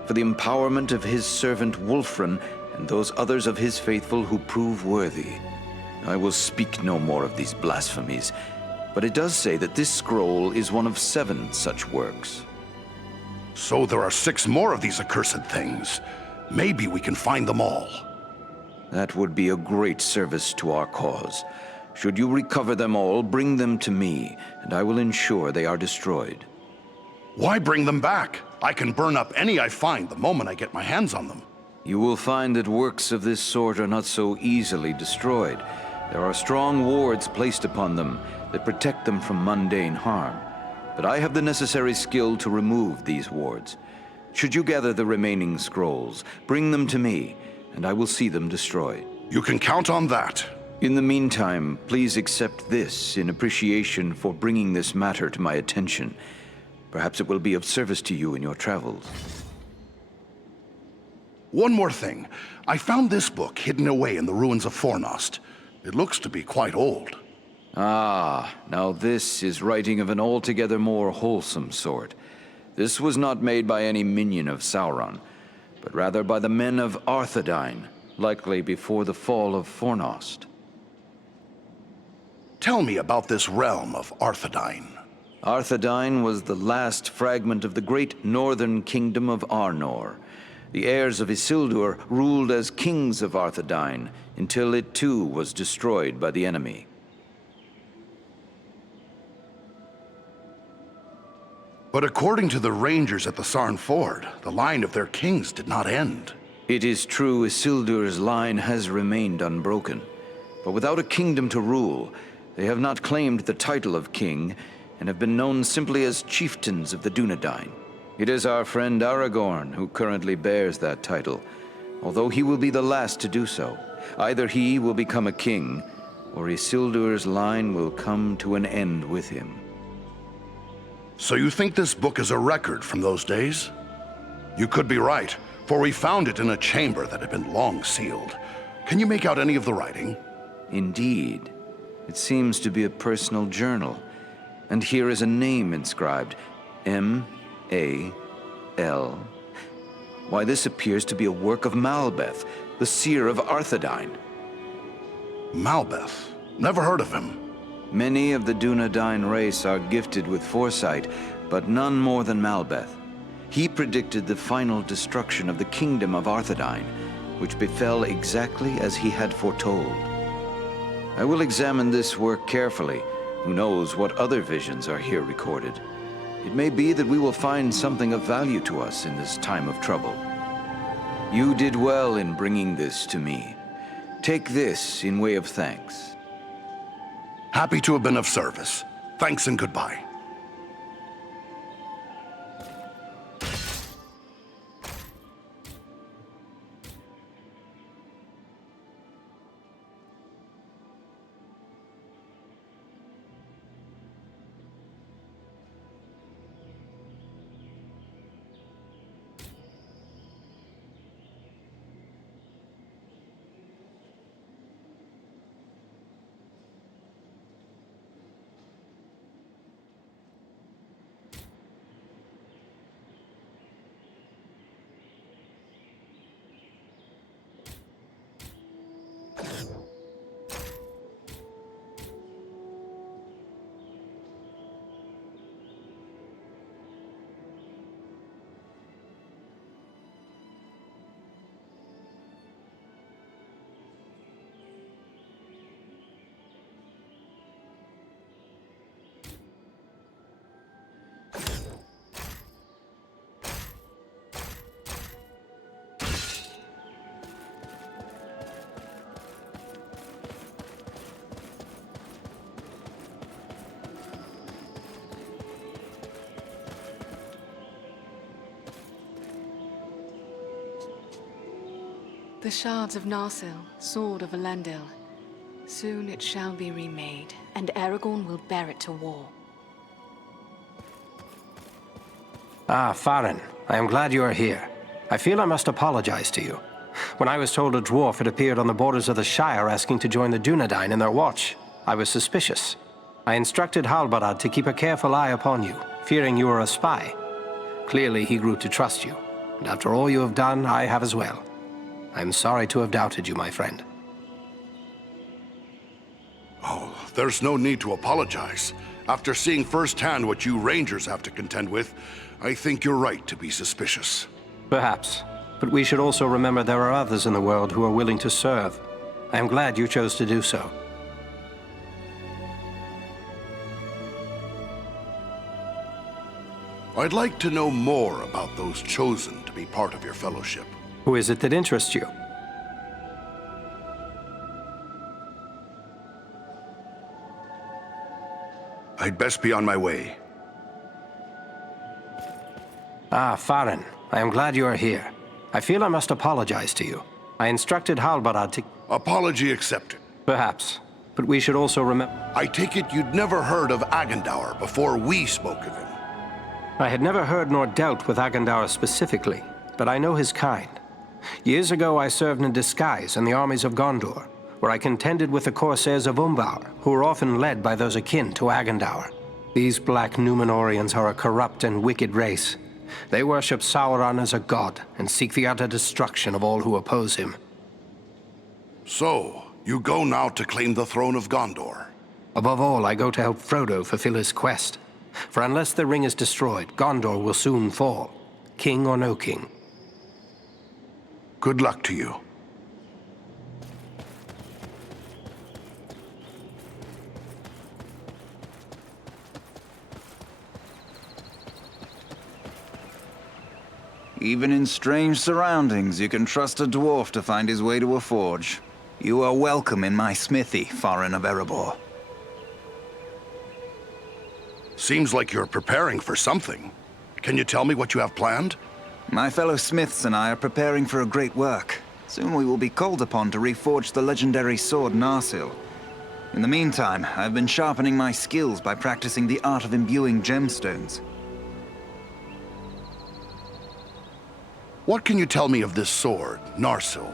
for the empowerment of his servant Wulfrun and those others of his faithful who prove worthy. I will speak no more of these blasphemies, but it does say that this scroll is one of 7 such works. So there are 6 more of these accursed things. Maybe we can find them all. That would be a great service to our cause. Should you recover them all, bring them to me, and I will ensure they are destroyed. Why bring them back? I can burn up any I find the moment I get my hands on them. You will find that works of this sort are not so easily destroyed. There are strong wards placed upon them that protect them from mundane harm. But I have the necessary skill to remove these wards. Should you gather the remaining scrolls, bring them to me, and I will see them destroyed. You can count on that. In the meantime, please accept this in appreciation for bringing this matter to my attention. Perhaps it will be of service to you in your travels. One more thing. I found this book hidden away in the ruins of Fornost. It looks to be quite old. Ah, now this is writing of an altogether more wholesome sort. This was not made by any minion of Sauron, but rather by the men of Arthedain, likely before the fall of Fornost. Tell me about this realm of Arthedain. Arthedain was the last fragment of the great northern kingdom of Arnor. The heirs of Isildur ruled as kings of Arthedain until it too was destroyed by the enemy. But according to the rangers at the Sarn Ford, the line of their kings did not end. It is true Isildur's line has remained unbroken, but without a kingdom to rule, they have not claimed the title of king and have been known simply as chieftains of the Dunedain. It is our friend Aragorn who currently bears that title, although he will be the last to do so. Either he will become a king, or Isildur's line will come to an end with him. So you think this book is a record from those days? You could be right, for we found it in a chamber that had been long sealed. Can you make out any of the writing? Indeed. It seems to be a personal journal, and here is a name inscribed, M.A.L. Why, this appears to be a work of Malbeth, the seer of Arthedain. Malbeth? Never heard of him. Many of the Dunedain race are gifted with foresight, but none more than Malbeth. He predicted the final destruction of the kingdom of Arthedain, which befell exactly as he had foretold. I will examine this work carefully. Who knows what other visions are here recorded? It may be that we will find something of value to us in this time of trouble. You did well in bringing this to me. Take this in way of thanks. Happy to have been of service. Thanks and goodbye. The shards of Narsil, sword of Elendil. Soon it shall be remade, and Aragorn will bear it to war. Ah, Farin, I am glad you are here. I feel I must apologize to you. When I was told a dwarf had appeared on the borders of the Shire asking to join the Dunedain in their watch, I was suspicious. I instructed Halbarad to keep a careful eye upon you, fearing you were a spy. Clearly he grew to trust you, and after all you have done, I have as well. I am sorry to have doubted you, my friend. Oh, there's no need to apologize. After seeing firsthand what you Rangers have to contend with, I think you're right to be suspicious. Perhaps. But we should also remember there are others in the world who are willing to serve. I am glad you chose to do so. I'd like to know more about those chosen to be part of your fellowship. Who is it that interests you? I'd best be on my way. Ah, Farin, I am glad you are here. I feel I must apologize to you. I instructed Halbarad to... Apology accepted. Perhaps. But we should also remember... I take it you'd never heard of Agendaur before we spoke of him. I had never heard nor dealt with Agendaur specifically, but I know his kind. Years ago, I served in disguise in the armies of Gondor, where I contended with the corsairs of Umbar, who were often led by those akin to Agendaur. These black Númenóreans are a corrupt and wicked race. They worship Sauron as a god and seek the utter destruction of all who oppose him. So, you go now to claim the throne of Gondor. Above all, I go to help Frodo fulfill his quest. For unless the ring is destroyed, Gondor will soon fall, king or no king. Good luck to you. Even in strange surroundings, you can trust a dwarf to find his way to a forge. You are welcome in my smithy, Farin of Erebor. Seems like you're preparing for something. Can you tell me what you have planned? My fellow smiths and I are preparing for a great work. Soon we will be called upon to reforge the legendary sword Narsil. In the meantime, I've been sharpening my skills by practicing the art of imbuing gemstones. What can you tell me of this sword, Narsil?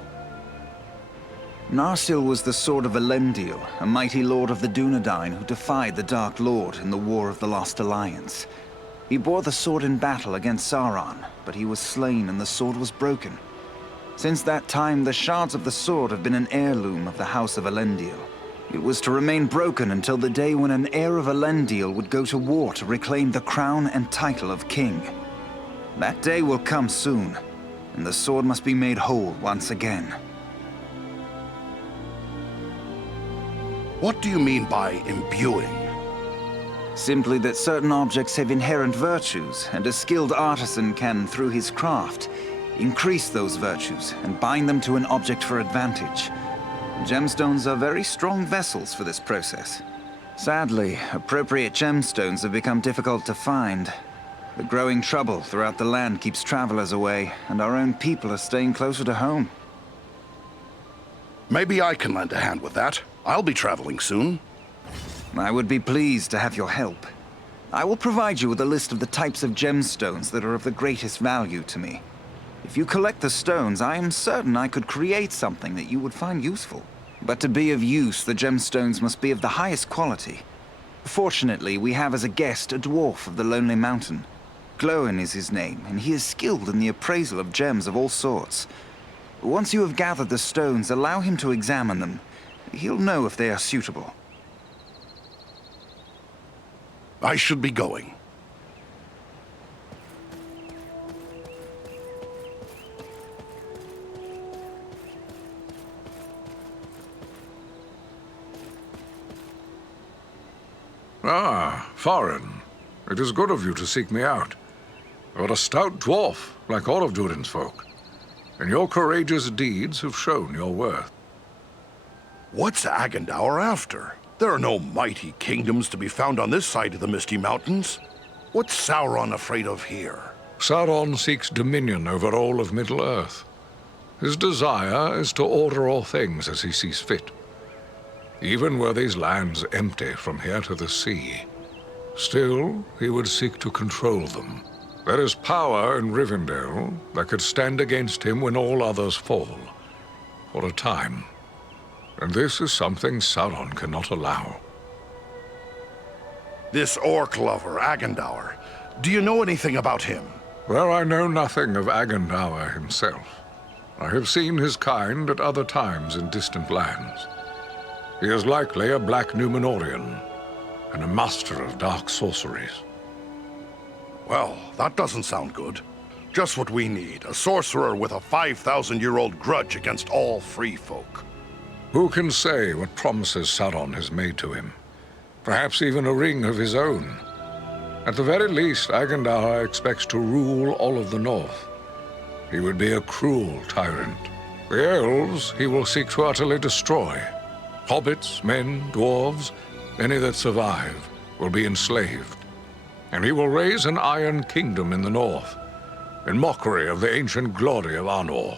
Narsil was the sword of Elendil, a mighty lord of the Dunedain who defied the Dark Lord in the War of the Lost Alliance. He bore the sword in battle against Sauron, but he was slain and the sword was broken. Since that time, the shards of the sword have been an heirloom of the House of Elendil. It was to remain broken until the day when an heir of Elendil would go to war to reclaim the crown and title of king. That day will come soon, and the sword must be made whole once again. What do you mean by imbuing? Simply that certain objects have inherent virtues, and a skilled artisan can, through his craft, increase those virtues and bind them to an object for advantage. Gemstones are very strong vessels for this process. Sadly, appropriate gemstones have become difficult to find. The growing trouble throughout the land keeps travelers away, and our own people are staying closer to home. Maybe I can lend a hand with that. I'll be traveling soon. I would be pleased to have your help. I will provide you with a list of the types of gemstones that are of the greatest value to me. If you collect the stones, I am certain I could create something that you would find useful. But to be of use, the gemstones must be of the highest quality. Fortunately, we have as a guest a dwarf of the Lonely Mountain. Glóin is his name, and he is skilled in the appraisal of gems of all sorts. Once you have gathered the stones, allow him to examine them. He'll know if they are suitable. I should be going. Ah, Farin. It is good of you to seek me out. You are a stout dwarf, like all of Durin's folk, and your courageous deeds have shown your worth. What's Agendaur after? There are no mighty kingdoms to be found on this side of the Misty Mountains. What's Sauron afraid of here? Sauron seeks dominion over all of Middle-earth. His desire is to order all things as he sees fit. Even were these lands empty from here to the sea, still he would seek to control them. There is power in Rivendell that could stand against him when all others fall, for a time. And this is something Sauron cannot allow. This orc lover, Agendaur. Do you know anything about him? Well, I know nothing of Agendaur himself. I have seen his kind at other times in distant lands. He is likely a black Númenórean, and a master of dark sorceries. Well, that doesn't sound good. Just what we need, a sorcerer with a 5,000-year-old grudge against all free folk. Who can say what promises Sauron has made to him? Perhaps even a ring of his own. At the very least, Agendaur expects to rule all of the North. He would be a cruel tyrant. The elves he will seek to utterly destroy. Hobbits, men, dwarves, any that survive, will be enslaved. And he will raise an Iron Kingdom in the North, in mockery of the ancient glory of Arnor.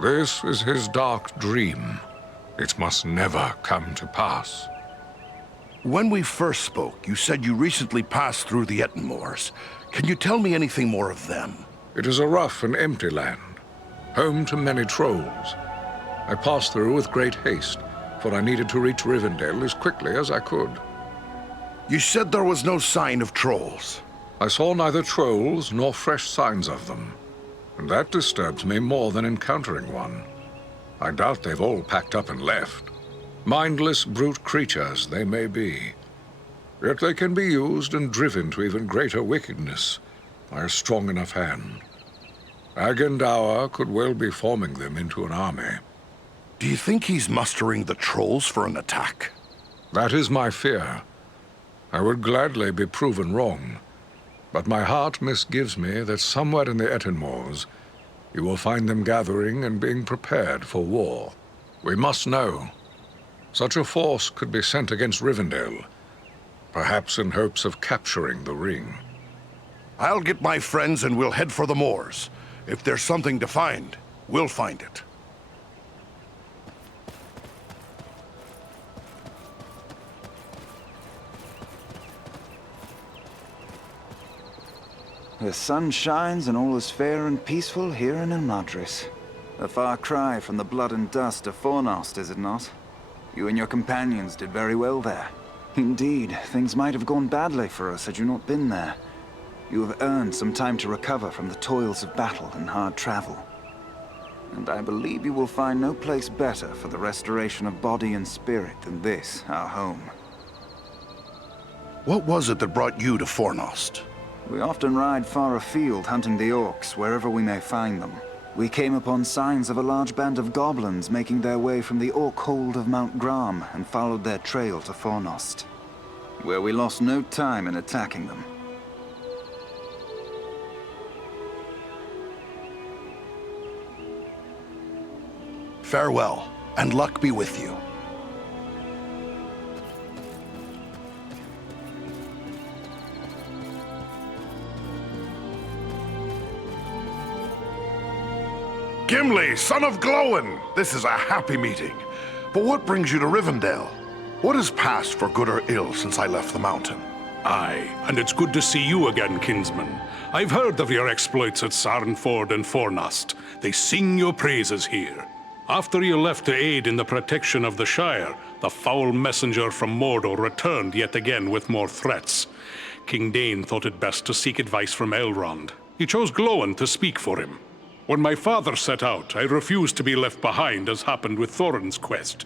This is his dark dream. It must never come to pass. When we first spoke, you said you recently passed through the Ettenmoors. Can you tell me anything more of them? It is a rough and empty land, home to many trolls. I passed through with great haste, for I needed to reach Rivendell as quickly as I could. You said there was no sign of trolls. I saw neither trolls nor fresh signs of them, and that disturbs me more than encountering one. I doubt they've all packed up and left. Mindless brute creatures they may be, yet they can be used and driven to even greater wickedness by a strong enough hand. Agendour could well be forming them into an army. Do you think he's mustering the trolls for an attack? That is my fear. I would gladly be proven wrong, but my heart misgives me that somewhere in the Ettenmoors you will find them gathering and being prepared for war. We must know. Such a force could be sent against Rivendell, perhaps in hopes of capturing the ring. I'll get my friends and we'll head for the moors. If there's something to find, we'll find it. The sun shines and all is fair and peaceful here in Imladris. A far cry from the blood and dust of Fornost, is it not? You and your companions did very well there. Indeed, things might have gone badly for us had you not been there. You have earned some time to recover from the toils of battle and hard travel. And I believe you will find no place better for the restoration of body and spirit than this, our home. What was it that brought you to Fornost? We often ride far afield hunting the orcs wherever we may find them. We came upon signs of a large band of goblins making their way from the orc hold of Mount Gram and followed their trail to Fornost, where we lost no time in attacking them. Farewell, and luck be with you. Gimli, son of Glóin! This is a happy meeting. But what brings you to Rivendell? What has passed for good or ill since I left the mountain? Aye, and it's good to see you again, kinsman. I've heard of your exploits at Sarnford and Fornost. They sing your praises here. After you left to aid in the protection of the Shire, the foul messenger from Mordor returned yet again with more threats. King Dain thought it best to seek advice from Elrond. He chose Glóin to speak for him. When my father set out, I refused to be left behind, as happened with Thorin's quest.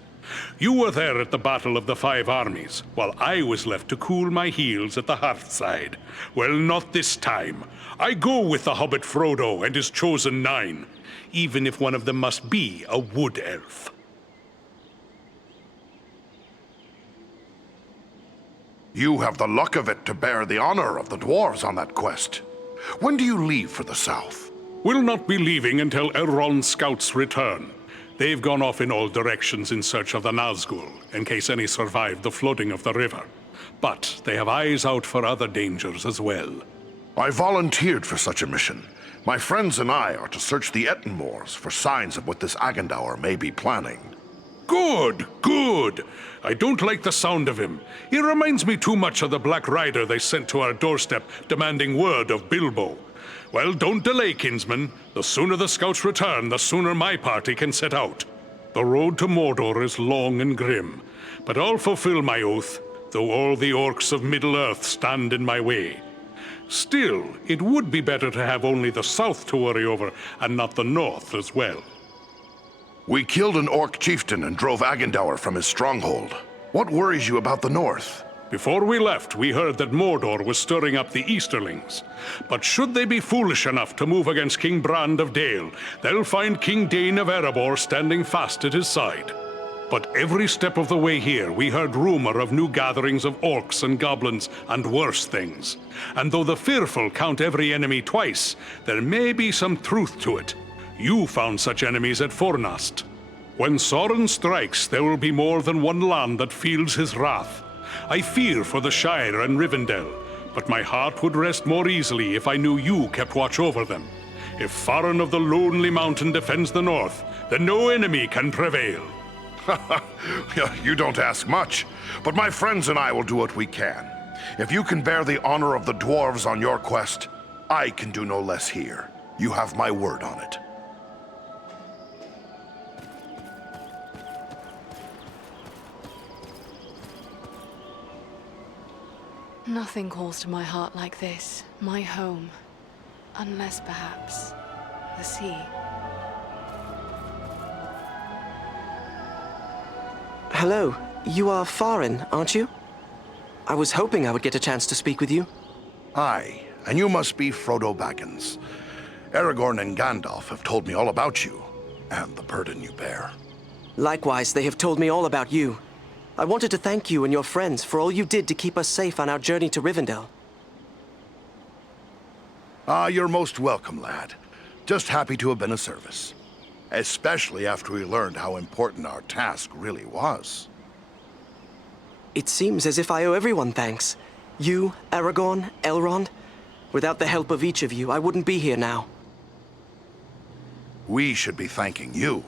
You were there at the Battle of the Five Armies, while I was left to cool my heels at the hearthside. Well, not this time. I go with the hobbit Frodo and his chosen 9, even if one of them must be a wood elf. You have the luck of it to bear the honor of the dwarves on that quest. When do you leave for the south? We'll not be leaving until Elrond's scouts return. They've gone off in all directions in search of the Nazgul, in case any survive the flooding of the river. But they have eyes out for other dangers as well. I volunteered for such a mission. My friends and I are to search the Ettenmoors for signs of what this Agendour may be planning. Good, good. I don't like the sound of him. He reminds me too much of the Black Rider they sent to our doorstep demanding word of Bilbo. Well, don't delay, kinsman. The sooner the scouts return, the sooner my party can set out. The road to Mordor is long and grim, but I'll fulfill my oath, though all the orcs of Middle-earth stand in my way. Still, it would be better to have only the south to worry over, and not the north as well. We killed an orc chieftain and drove Agendour from his stronghold. What worries you about the north? Before we left, we heard that Mordor was stirring up the Easterlings. But should they be foolish enough to move against King Brand of Dale, they'll find King Dain of Erebor standing fast at his side. But every step of the way here, we heard rumor of new gatherings of orcs and goblins and worse things. And though the fearful count every enemy twice, there may be some truth to it. You found such enemies at Fornost. When Sauron strikes, there will be more than one land that feels his wrath. I fear for the Shire and Rivendell, but my heart would rest more easily if I knew you kept watch over them. If Faron of the Lonely Mountain defends the north, then no enemy can prevail. You don't ask much, but my friends and I will do what we can. If you can bear the honor of the dwarves on your quest, I can do no less here. You have my word on it. Nothing calls to my heart like this, my home. Unless perhaps the sea. Hello, you are Farin, aren't you? I was hoping I would get a chance to speak with you. Aye, and you must be Frodo Baggins. Aragorn and Gandalf have told me all about you, and the burden you bear. Likewise, they have told me all about you. I wanted to thank you and your friends for all you did to keep us safe on our journey to Rivendell. Ah, you're most welcome, lad. Just happy to have been of service. Especially after we learned how important our task really was. It seems as if I owe everyone thanks. You, Aragorn, Elrond. Without the help of each of you, I wouldn't be here now. We should be thanking you.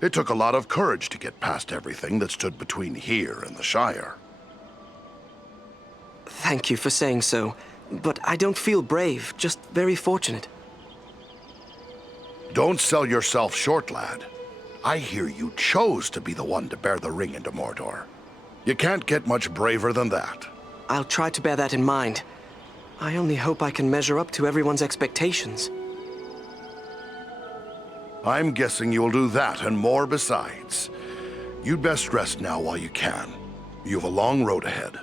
It took a lot of courage to get past everything that stood between here and the Shire. Thank you for saying so, but I don't feel brave, just very fortunate. Don't sell yourself short, lad. I hear you chose to be the one to bear the ring into Mordor. You can't get much braver than that. I'll try to bear that in mind. I only hope I can measure up to everyone's expectations. I'm guessing you'll do that and more besides. You'd best rest now while you can. You've a long road ahead.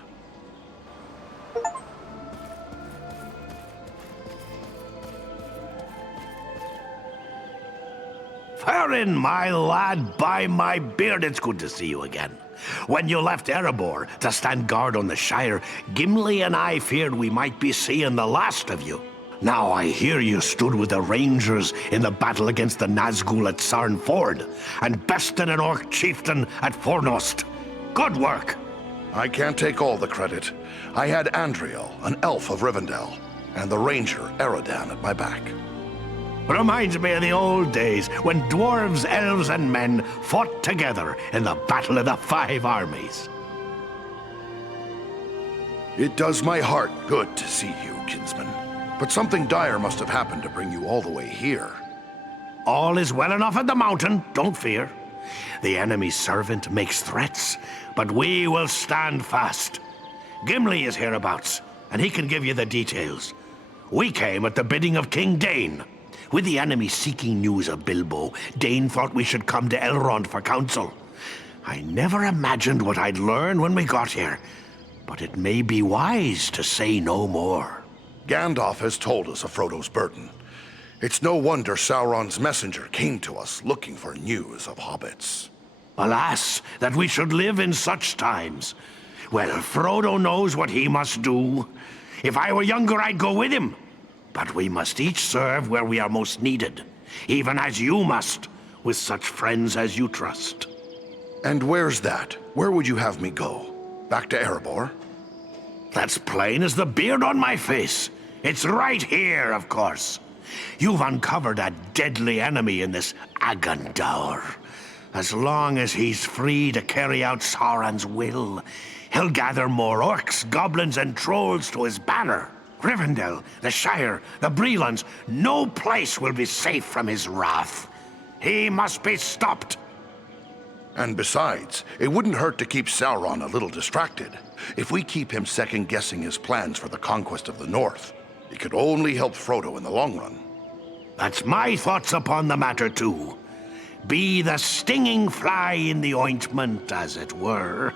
Farin, my lad, by my beard, it's good to see you again. When you left Erebor to stand guard on the Shire, Gimli and I feared we might be seeing the last of you. Now I hear you stood with the Rangers in the battle against the Nazgul at Sarn Ford, and bested an orc chieftain at Fornost. Good work! I can't take all the credit. I had Andriel, an elf of Rivendell, and the ranger, Eradan, at my back. Reminds me of the old days when dwarves, elves, and men fought together in the Battle of the Five Armies. It does my heart good to see you, kinsman. But something dire must have happened to bring you all the way here. All is well enough at the mountain, don't fear. The enemy's servant makes threats, but we will stand fast. Gimli is hereabouts, and he can give you the details. We came at the bidding of King Dane. With the enemy seeking news of Bilbo, Dane thought we should come to Elrond for counsel. I never imagined what I'd learn when we got here, but it may be wise to say no more. Gandalf has told us of Frodo's burden. It's no wonder Sauron's messenger came to us looking for news of hobbits. Alas, that we should live in such times. Well, Frodo knows what he must do. If I were younger, I'd go with him. But we must each serve where we are most needed, even as you must, with such friends as you trust. And where's that? Where would you have me go? Back to Erebor? That's plain as the beard on my face. It's right here, of course. You've uncovered a deadly enemy in this Agandaur. As long as he's free to carry out Sauron's will, he'll gather more orcs, goblins, and trolls to his banner. Rivendell, the Shire, the Brelands, no place will be safe from his wrath. He must be stopped. And besides, it wouldn't hurt to keep Sauron a little distracted. If we keep him second-guessing his plans for the conquest of the North, it could only help Frodo in the long run. That's my thoughts upon the matter, too. Be the stinging fly in the ointment, as it were.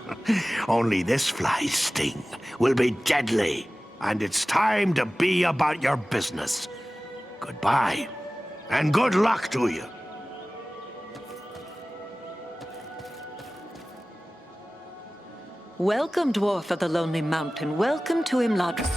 Only this fly's sting will be deadly, and it's time to be about your business. Goodbye, and good luck to you. Welcome, Dwarf of the Lonely Mountain. Welcome to Imladris.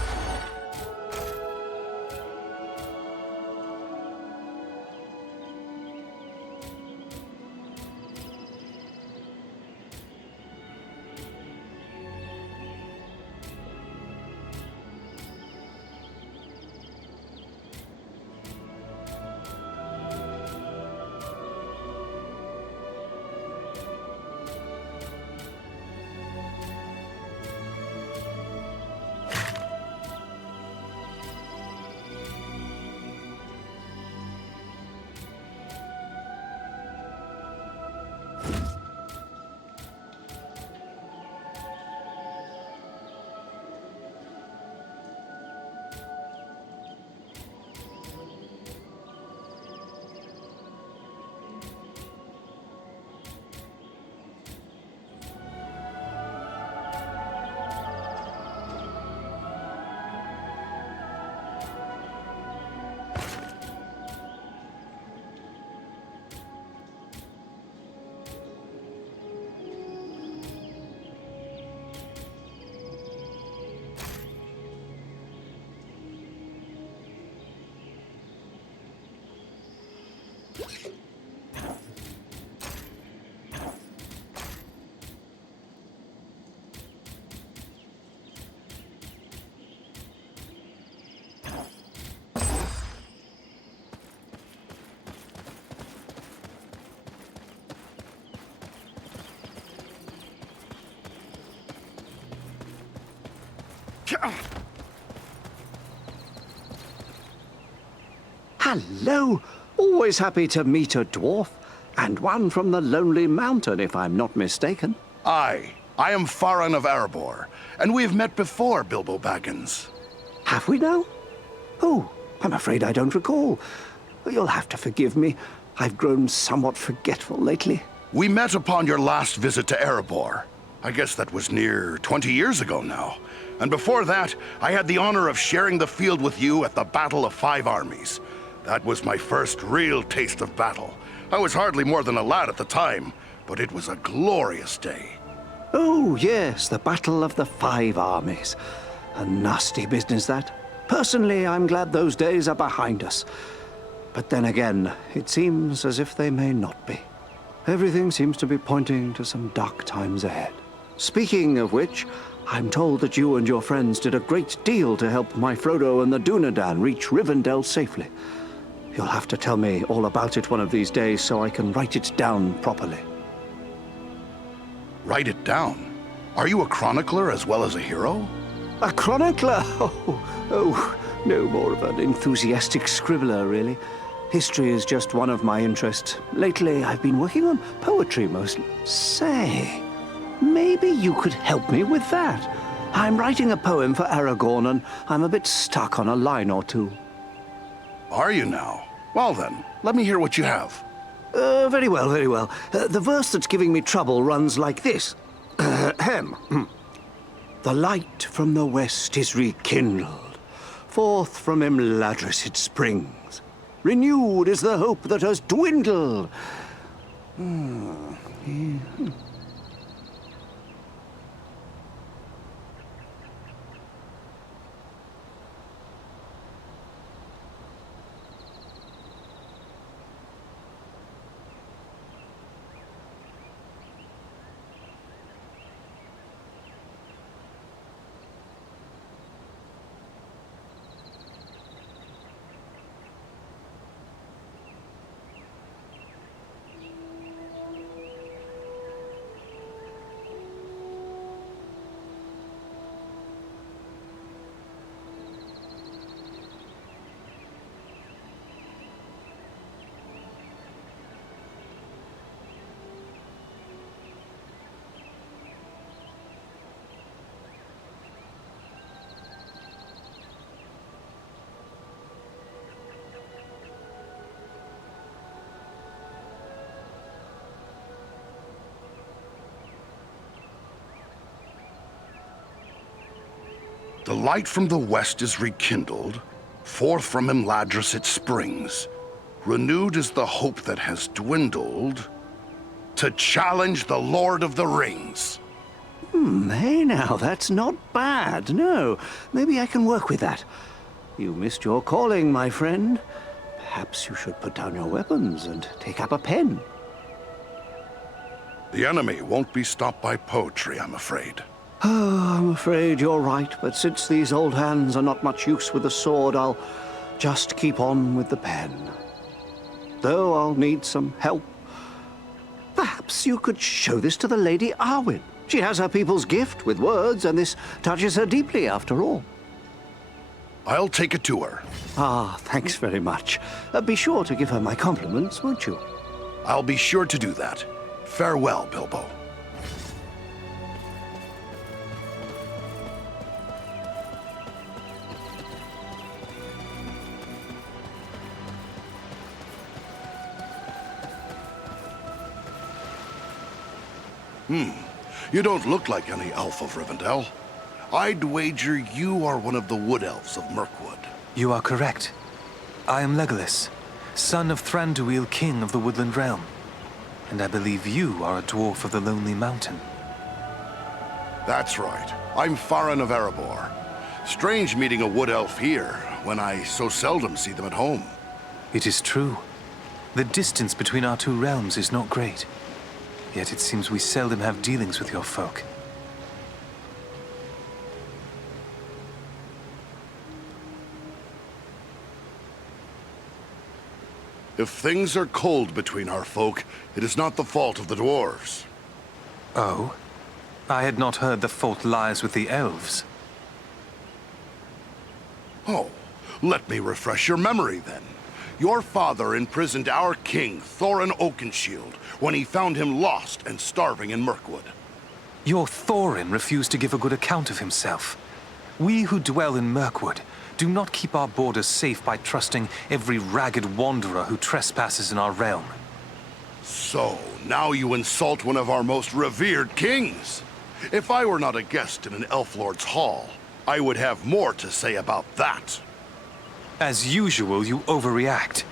Hello! Always happy to meet a dwarf. And one from the Lonely Mountain, if I'm not mistaken. I am Farron of Erebor, and we have met before, Bilbo Baggins. Have we now? Oh, I'm afraid I don't recall. You'll have to forgive me. I've grown somewhat forgetful lately. We met upon your last visit to Erebor. I guess that was near 20 years ago now. And before that, I had the honor of sharing the field with you at the Battle of Five Armies. That was my first real taste of battle. I was hardly more than a lad at the time, but it was a glorious day. Oh, yes, the Battle of the Five Armies. A nasty business, that. Personally, I'm glad those days are behind us. But then again, it seems as if they may not be. Everything seems to be pointing to some dark times ahead. Speaking of which, I'm told that you and your friends did a great deal to help my Frodo and the Dunedain reach Rivendell safely. You'll have to tell me all about it one of these days so I can write it down properly. Write it down? Are you a chronicler as well as a hero? A chronicler? Oh, no more of an enthusiastic scribbler, really. History is just one of my interests. Lately, I've been working on poetry mostly. Say, maybe you could help me with that. I'm writing a poem for Aragorn, and I'm a bit stuck on a line or two. Are you now? Well then, let me hear what you have. Very well, very well. The verse that's giving me trouble runs like this. The light from the west is rekindled. Forth from Imladris it springs. Renewed is the hope that has dwindled. The light from the west is rekindled. Forth from Imladris it springs. Renewed is the hope that has dwindled. To challenge the Lord of the Rings. Hey now, that's not bad. No, maybe I can work with that. You missed your calling, my friend. Perhaps you should put down your weapons and take up a pen. The enemy won't be stopped by poetry, I'm afraid. Oh, I'm afraid you're right, but since these old hands are not much use with a sword, I'll just keep on with the pen. Though I'll need some help. Perhaps you could show this to the Lady Arwen. She has her people's gift with words, and this touches her deeply after all. I'll take it to her. Ah, thanks very much. Be sure to give her my compliments, won't you? I'll be sure to do that. Farewell, Bilbo. You don't look like any elf of Rivendell. I'd wager you are one of the wood elves of Mirkwood. You are correct. I am Legolas, son of Thranduil, king of the Woodland Realm. And I believe you are a dwarf of the Lonely Mountain. That's right. I'm Farron of Erebor. Strange meeting a wood elf here, when I so seldom see them at home. It is true. The distance between our two realms is not great. Yet it seems we seldom have dealings with your folk. If things are cold between our folk, it is not the fault of the dwarves. Oh? I had not heard the fault lies with the elves. Oh, let me refresh your memory then. Your father imprisoned our king, Thorin Oakenshield, when he found him lost and starving in Mirkwood. Your Thorin refused to give a good account of himself. We who dwell in Mirkwood do not keep our borders safe by trusting every ragged wanderer who trespasses in our realm. So, now you insult one of our most revered kings. If I were not a guest in an elf lord's hall, I would have more to say about that. As usual, you overreact.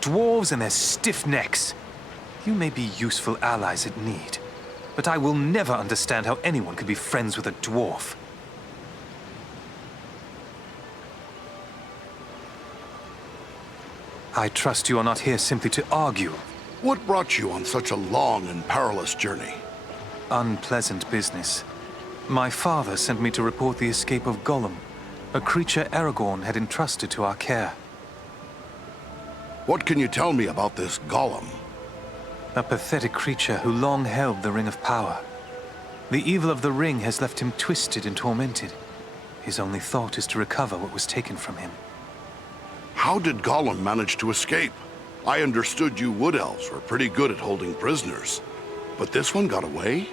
Dwarves and their stiff necks. You may be useful allies at need, but I will never understand how anyone could be friends with a dwarf. I trust you are not here simply to argue. What brought you on such a long and perilous journey? Unpleasant business. My father sent me to report the escape of Gollum, a creature Aragorn had entrusted to our care. What can you tell me about this Gollum? A pathetic creature who long held the Ring of Power. The evil of the ring has left him twisted and tormented. His only thought is to recover what was taken from him. How did Gollum manage to escape? I understood you Wood Elves were pretty good at holding prisoners. But this one got away?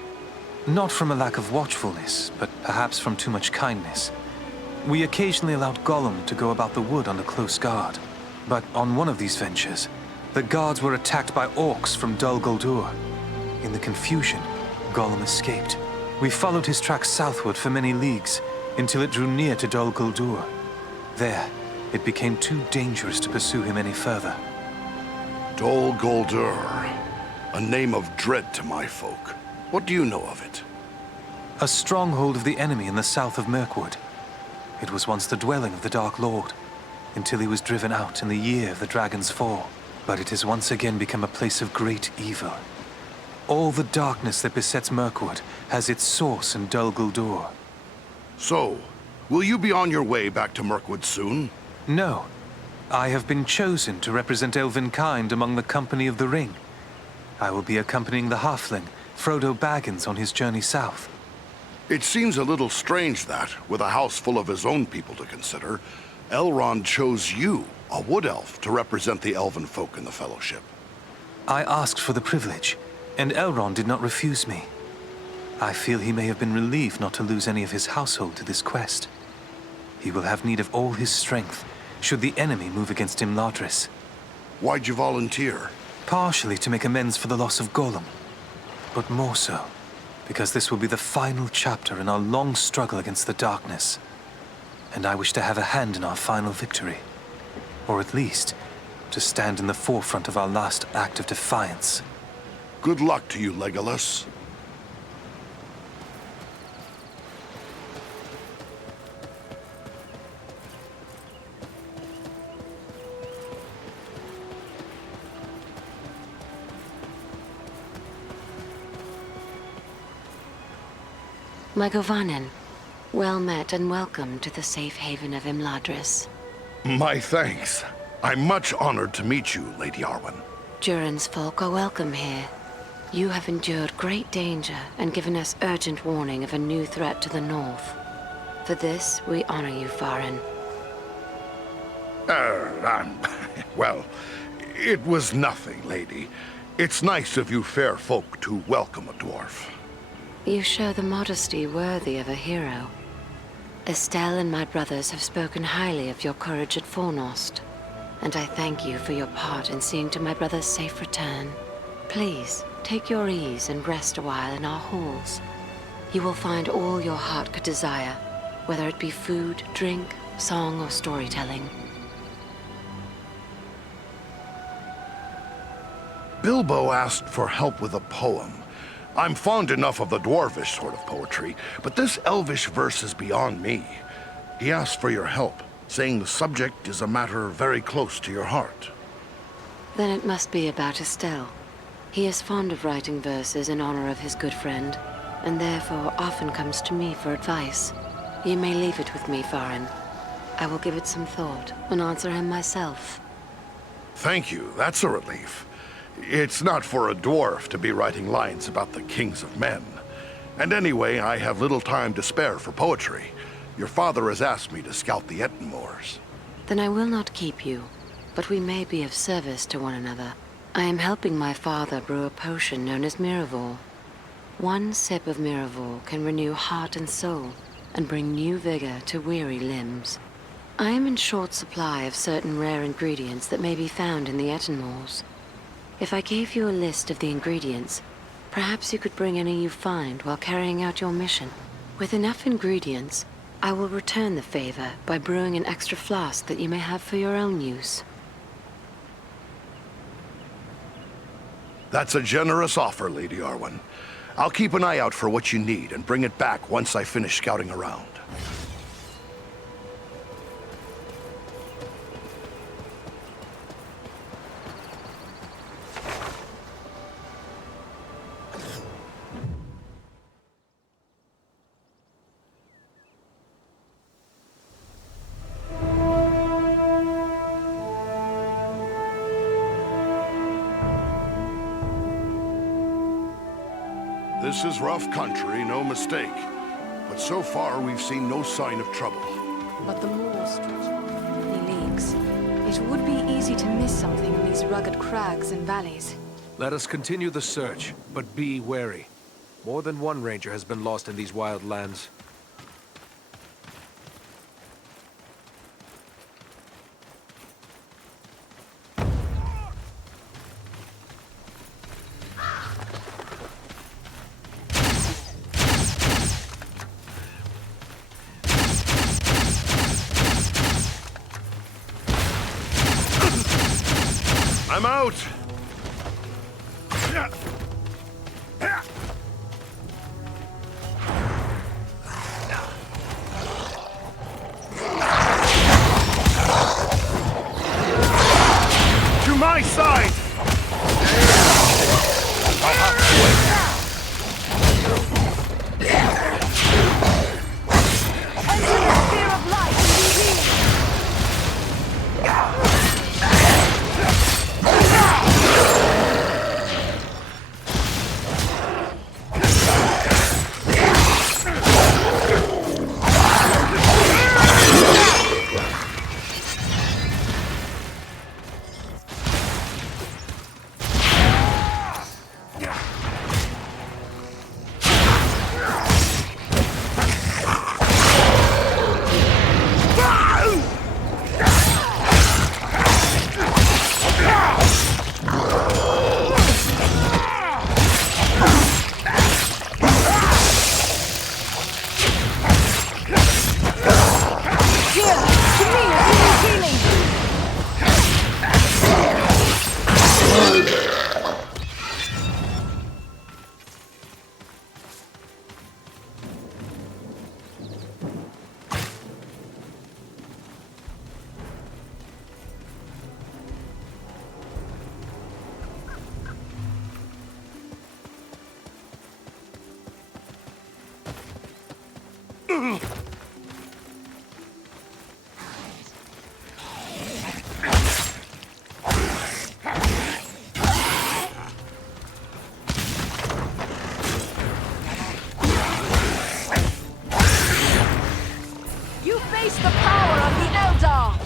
Not from a lack of watchfulness, but perhaps from too much kindness. We occasionally allowed Gollum to go about the wood under close guard. But on one of these ventures, the guards were attacked by orcs from Dol Guldur. In the confusion, Gollum escaped. We followed his tracks southward for many leagues, until it drew near to Dol Guldur. There, it became too dangerous to pursue him any further. Dol Guldur, a name of dread to my folk. What do you know of it? A stronghold of the enemy in the south of Mirkwood. It was once the dwelling of the Dark Lord, until he was driven out in the year of the Dragon's Fall. But it has once again become a place of great evil. All the darkness that besets Mirkwood has its source in Dol Guldur. So, will you be on your way back to Mirkwood soon? No. I have been chosen to represent Elvenkind among the Company of the Ring. I will be accompanying the halfling, Frodo Baggins, on his journey south. It seems a little strange that, with a house full of his own people to consider, Elrond chose you, a wood elf, to represent the elven folk in the Fellowship. I asked for the privilege, and Elrond did not refuse me. I feel he may have been relieved not to lose any of his household to this quest. He will have need of all his strength, should the enemy move against Imladris. Why'd you volunteer? Partially to make amends for the loss of Gollum, but more so because this will be the final chapter in our long struggle against the darkness. And I wish to have a hand in our final victory. Or at least, to stand in the forefront of our last act of defiance. Good luck to you, Legolas. My Govannen, well met and welcome to the safe haven of Imladris. My thanks. I'm much honored to meet you, Lady Arwen. Durin's folk are welcome here. You have endured great danger and given us urgent warning of a new threat to the north. For this, we honor you, Farin. Well, it was nothing, lady. It's nice of you fair folk to welcome a dwarf. You show the modesty worthy of a hero. Estelle and my brothers have spoken highly of your courage at Fornost, and I thank you for your part in seeing to my brother's safe return. Please, take your ease and rest a while in our halls. You will find all your heart could desire, whether it be food, drink, song, or storytelling. Bilbo asked for help with a poem. I'm fond enough of the dwarvish sort of poetry, but this elvish verse is beyond me. He asked for your help, saying the subject is a matter very close to your heart. Then it must be about Estelle. He is fond of writing verses in honor of his good friend, and therefore often comes to me for advice. You may leave it with me, Farin. I will give it some thought and answer him myself. Thank you, that's a relief. It's not for a dwarf to be writing lines about the kings of men. And anyway, I have little time to spare for poetry. Your father has asked me to scout the Ettenmoors. Then I will not keep you, but we may be of service to one another. I am helping my father brew a potion known as Miraval. One sip of Miraval can renew heart and soul, and bring new vigor to weary limbs. I am in short supply of certain rare ingredients that may be found in the Ettenmoors. If I gave you a list of the ingredients, perhaps you could bring any you find while carrying out your mission. With enough ingredients, I will return the favor by brewing an extra flask that you may have for your own use. That's a generous offer, Lady Arwen. I'll keep an eye out for what you need and bring it back once I finish scouting around. This is rough country, no mistake. But so far, we've seen no sign of trouble. But the moor stretches on for many leagues. It would be easy to miss something in these rugged crags and valleys. Let us continue the search, but be wary. More than one ranger has been lost in these wild lands. I'm out! To my side! I'll have to wait. Enter the sphere of light and be healed! You face the power of the Eldar!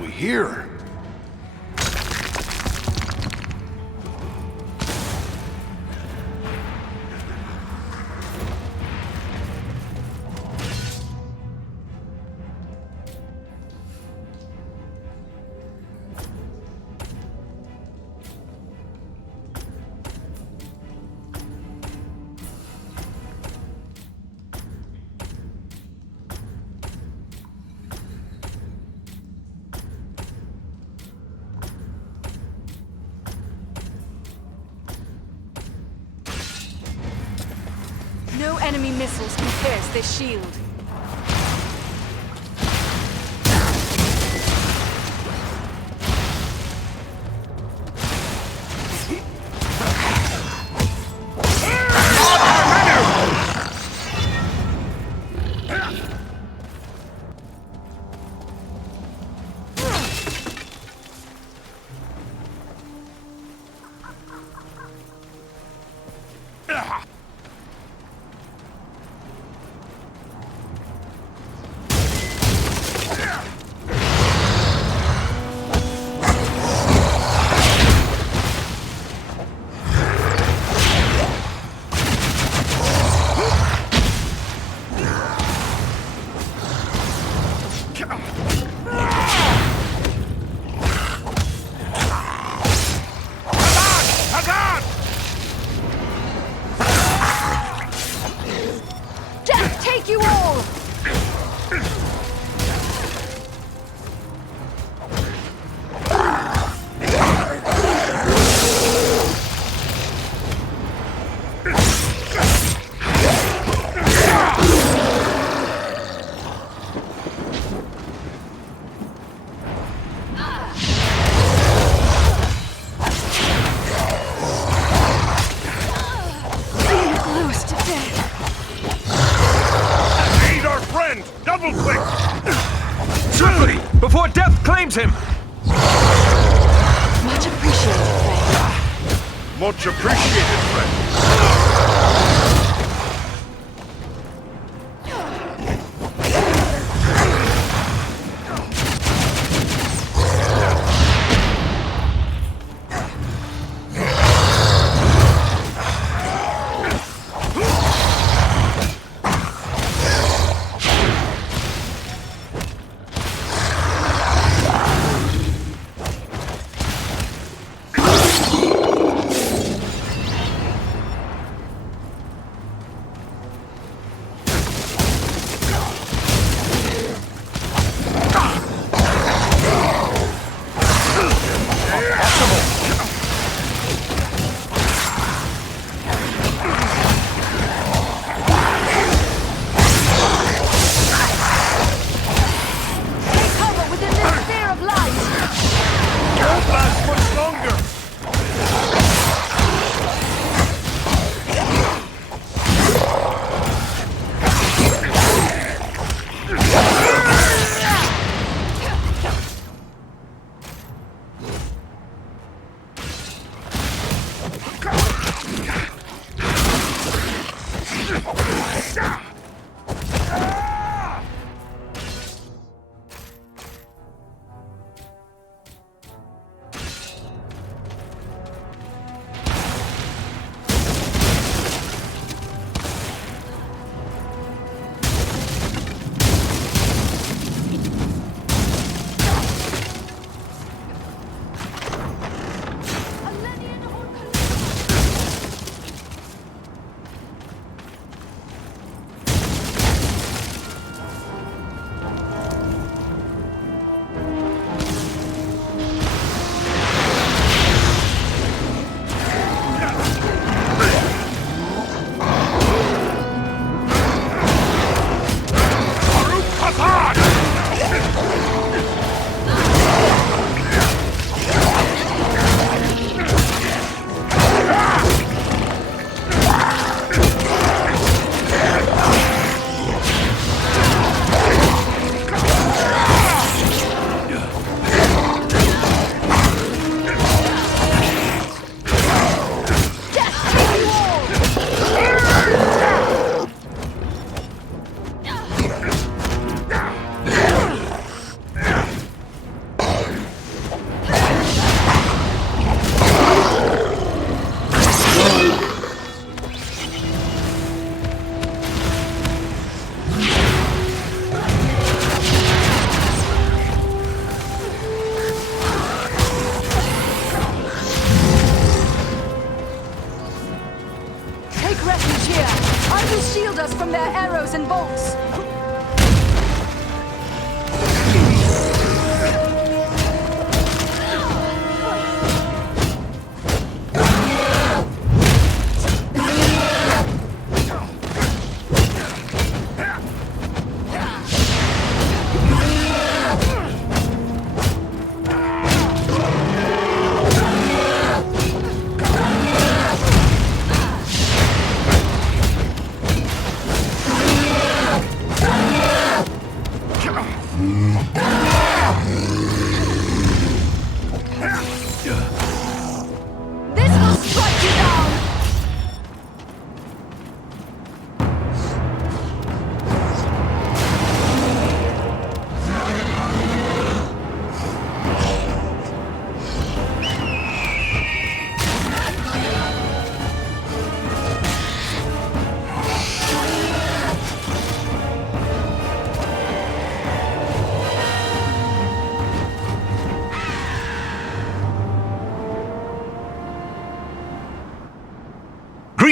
we hear? No enemy missiles can pierce this shield. Death take you all! Close to death. Aid our friend! Double quick! Swiftly, before death claims him! Much appreciated, friend. Much appreciated, friend. Take cover within this sphere of light. Won't last much longer!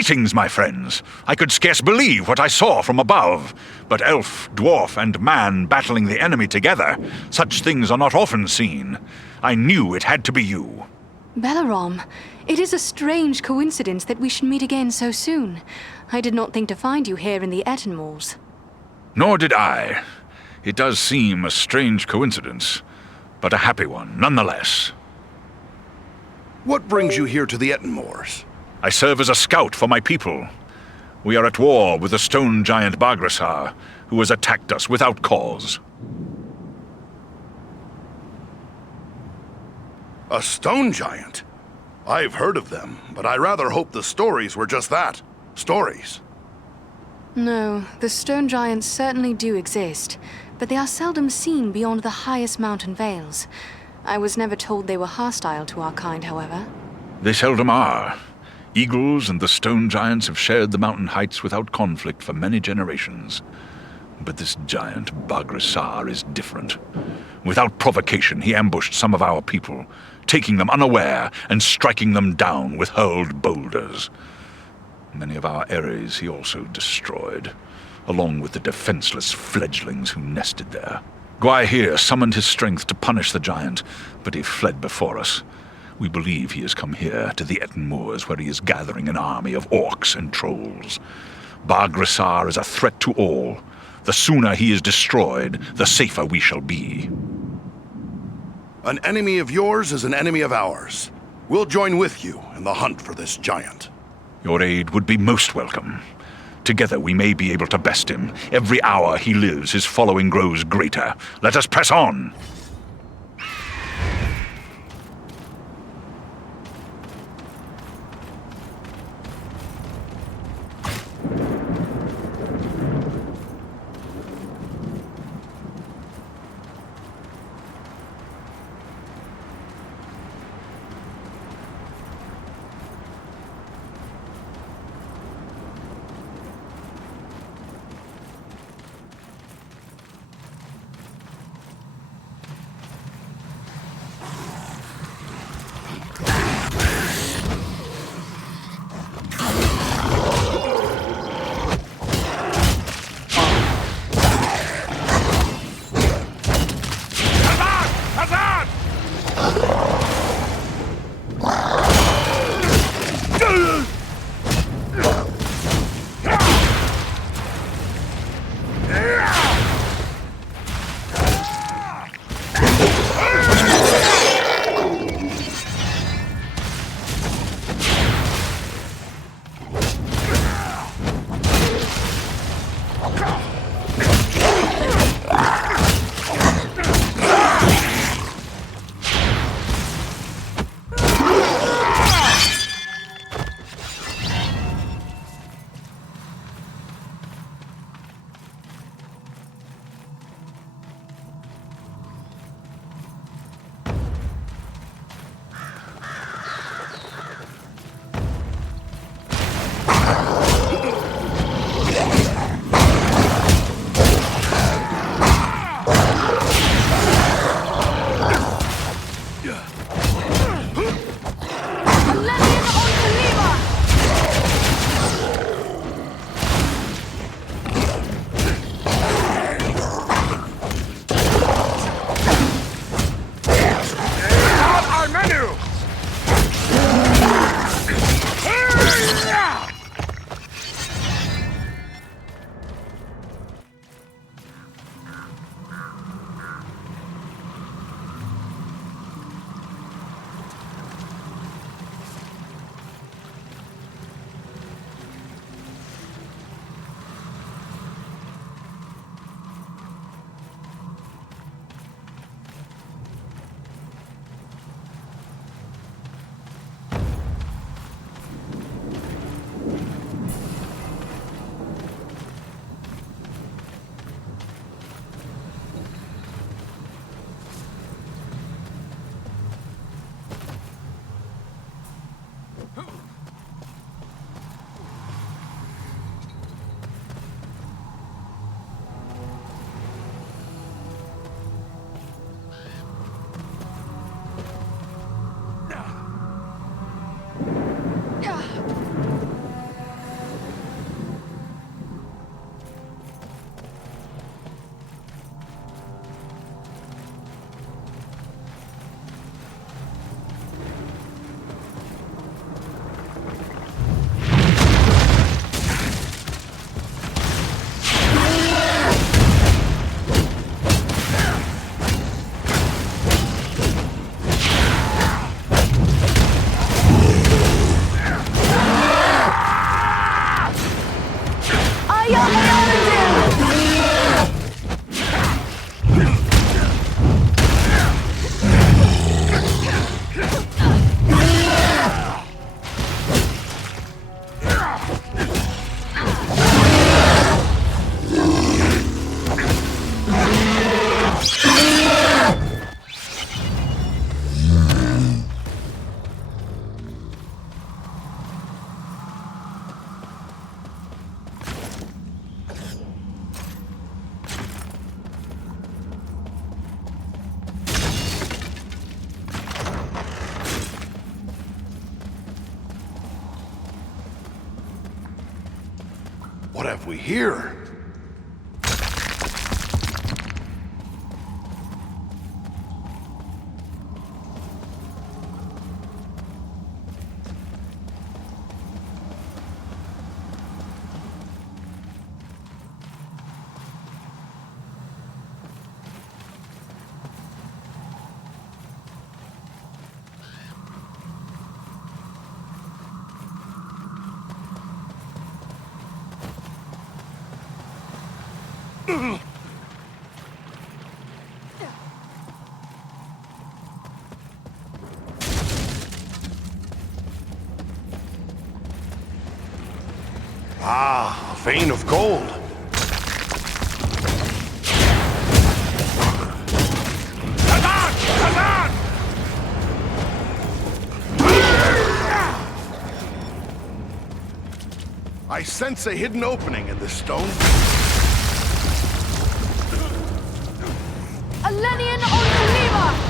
Greetings, my friends. I could scarce believe what I saw from above. But elf, dwarf, and man battling the enemy together, such things are not often seen. I knew it had to be you. Belarom, it is a strange coincidence that we should meet again so soon. I did not think to find you here in the Ettenmoors. Nor did I. It does seem a strange coincidence, but a happy one nonetheless. What brings you here to the Ettenmoors? I serve as a scout for my people. We are at war with the stone giant Baghrasar, who has attacked us without cause. A stone giant? I've heard of them, but I rather hoped the stories were just that. Stories. No, the stone giants certainly do exist, but they are seldom seen beyond the highest mountain vales. I was never told they were hostile to our kind, however. They seldom are. Eagles and the stone giants have shared the mountain heights without conflict for many generations. But this giant, Baghrasar, is different. Without provocation, he ambushed some of our people, taking them unaware and striking them down with hurled boulders. Many of our aeries he also destroyed, along with the defenseless fledglings who nested there. Gwaihir summoned his strength to punish the giant, but he fled before us. We believe he has come here to the Ettenmoors, where he is gathering an army of orcs and trolls. Baghrasar is a threat to all. The sooner he is destroyed, the safer we shall be. An enemy of yours is an enemy of ours. We'll join with you in the hunt for this giant. Your aid would be most welcome. Together we may be able to best him. Every hour he lives, his following grows greater. Let us press on! we hear? Ah, a vein of gold. Kazan! Kazan! I sense a hidden opening in this stone. Alenian on the lever!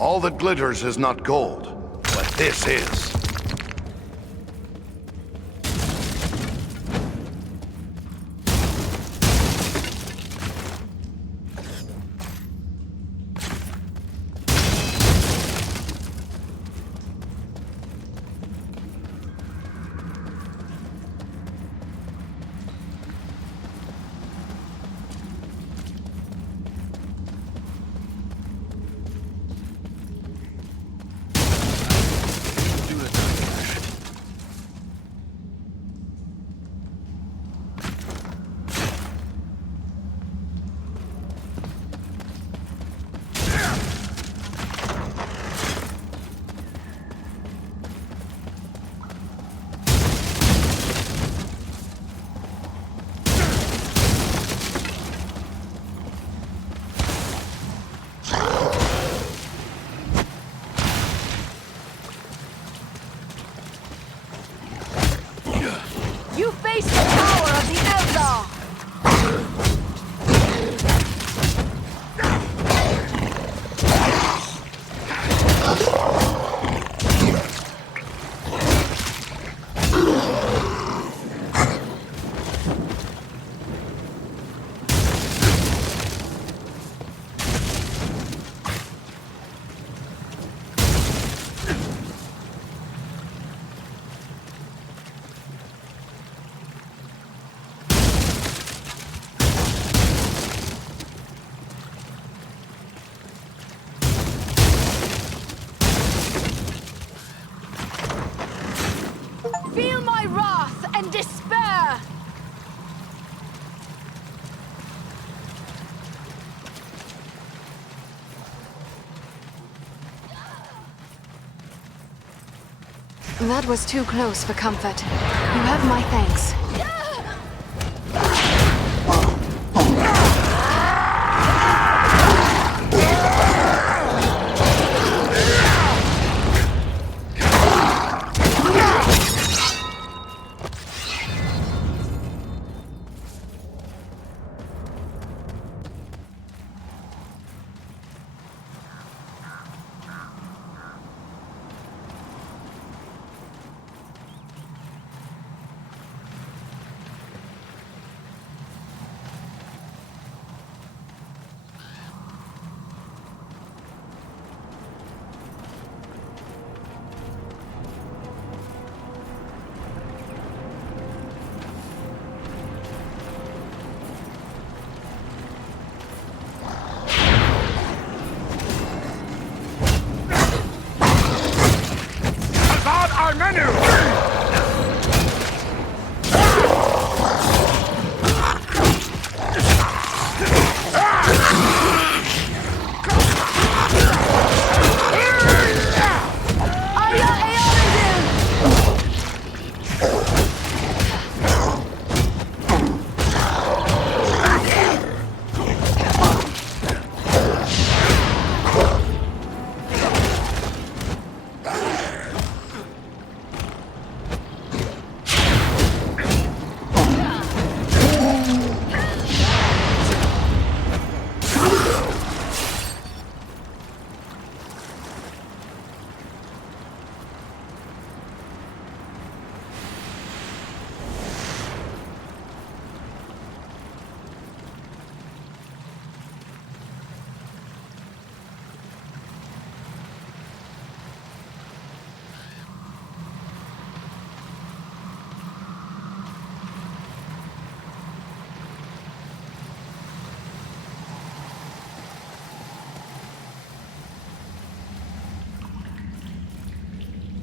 All that glitters is not gold, but this is. You face the power of the Eldar! Feel my wrath and despair! That was too close for comfort. You have my thanks.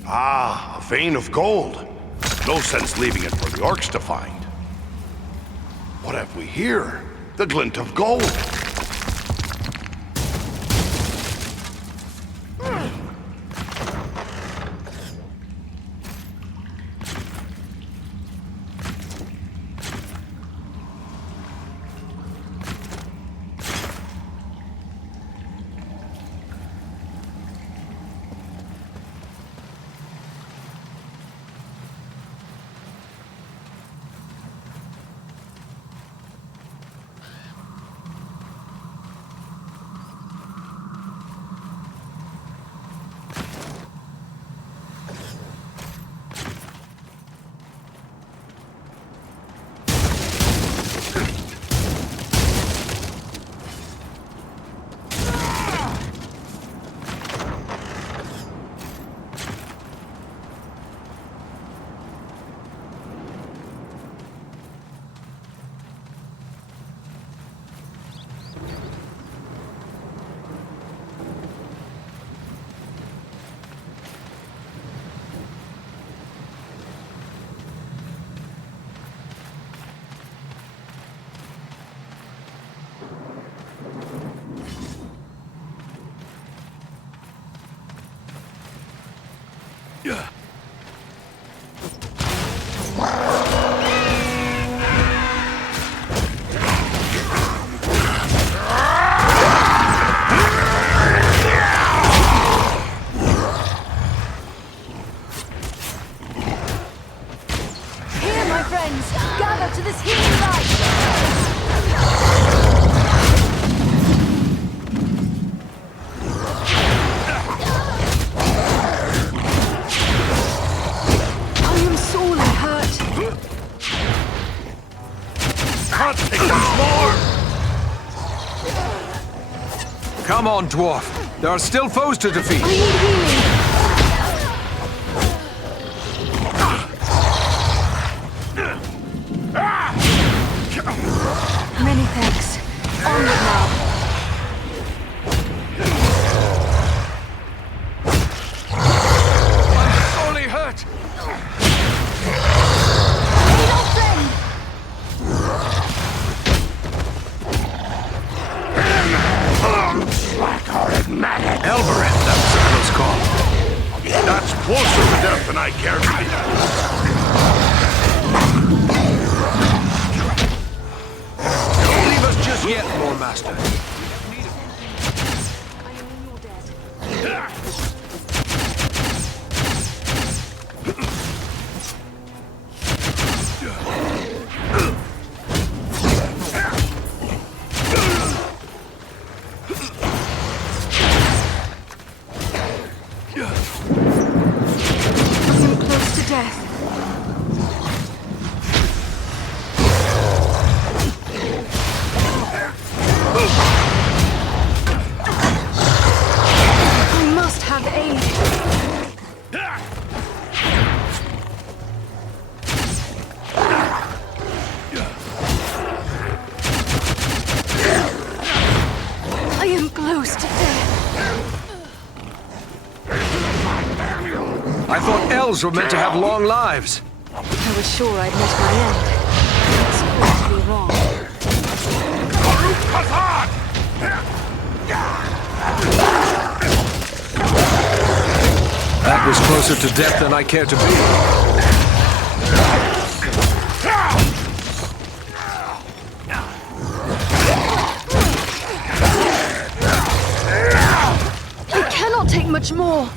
Ah, a vein of gold. No sense leaving it for the orcs to find. What have we here? The glint of gold. Come on, dwarf. There are still foes to defeat. I need healing. Many thanks. Onward now. I'm sorely hurt. Aid our friend. Elbereth, that was a close call. That's closer to death than I care to be. Don't leave us just yet, Lord Master. I thought elves were meant to have long lives. I was sure I'd met my end. It's supposed to be wrong. That was closer to death than I care to be. I cannot take much more.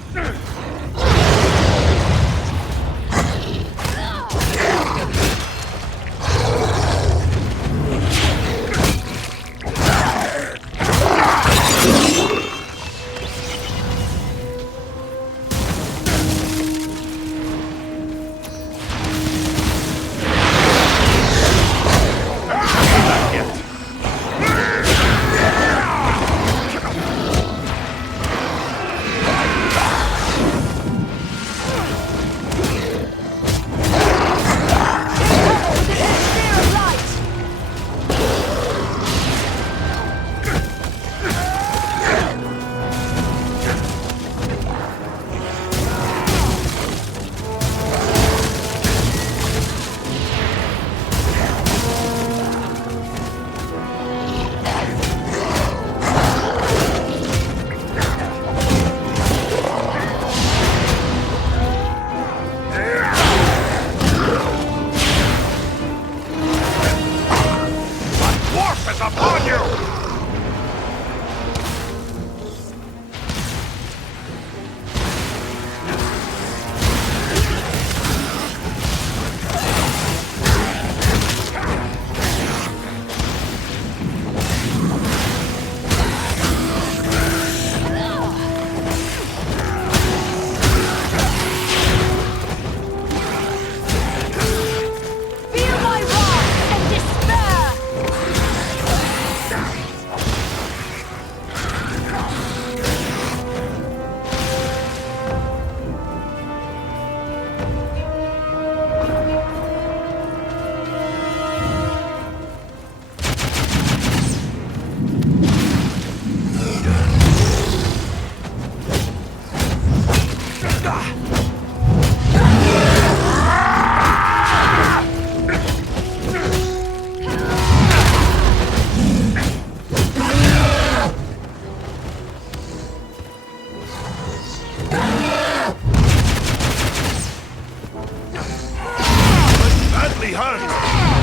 badly hurt.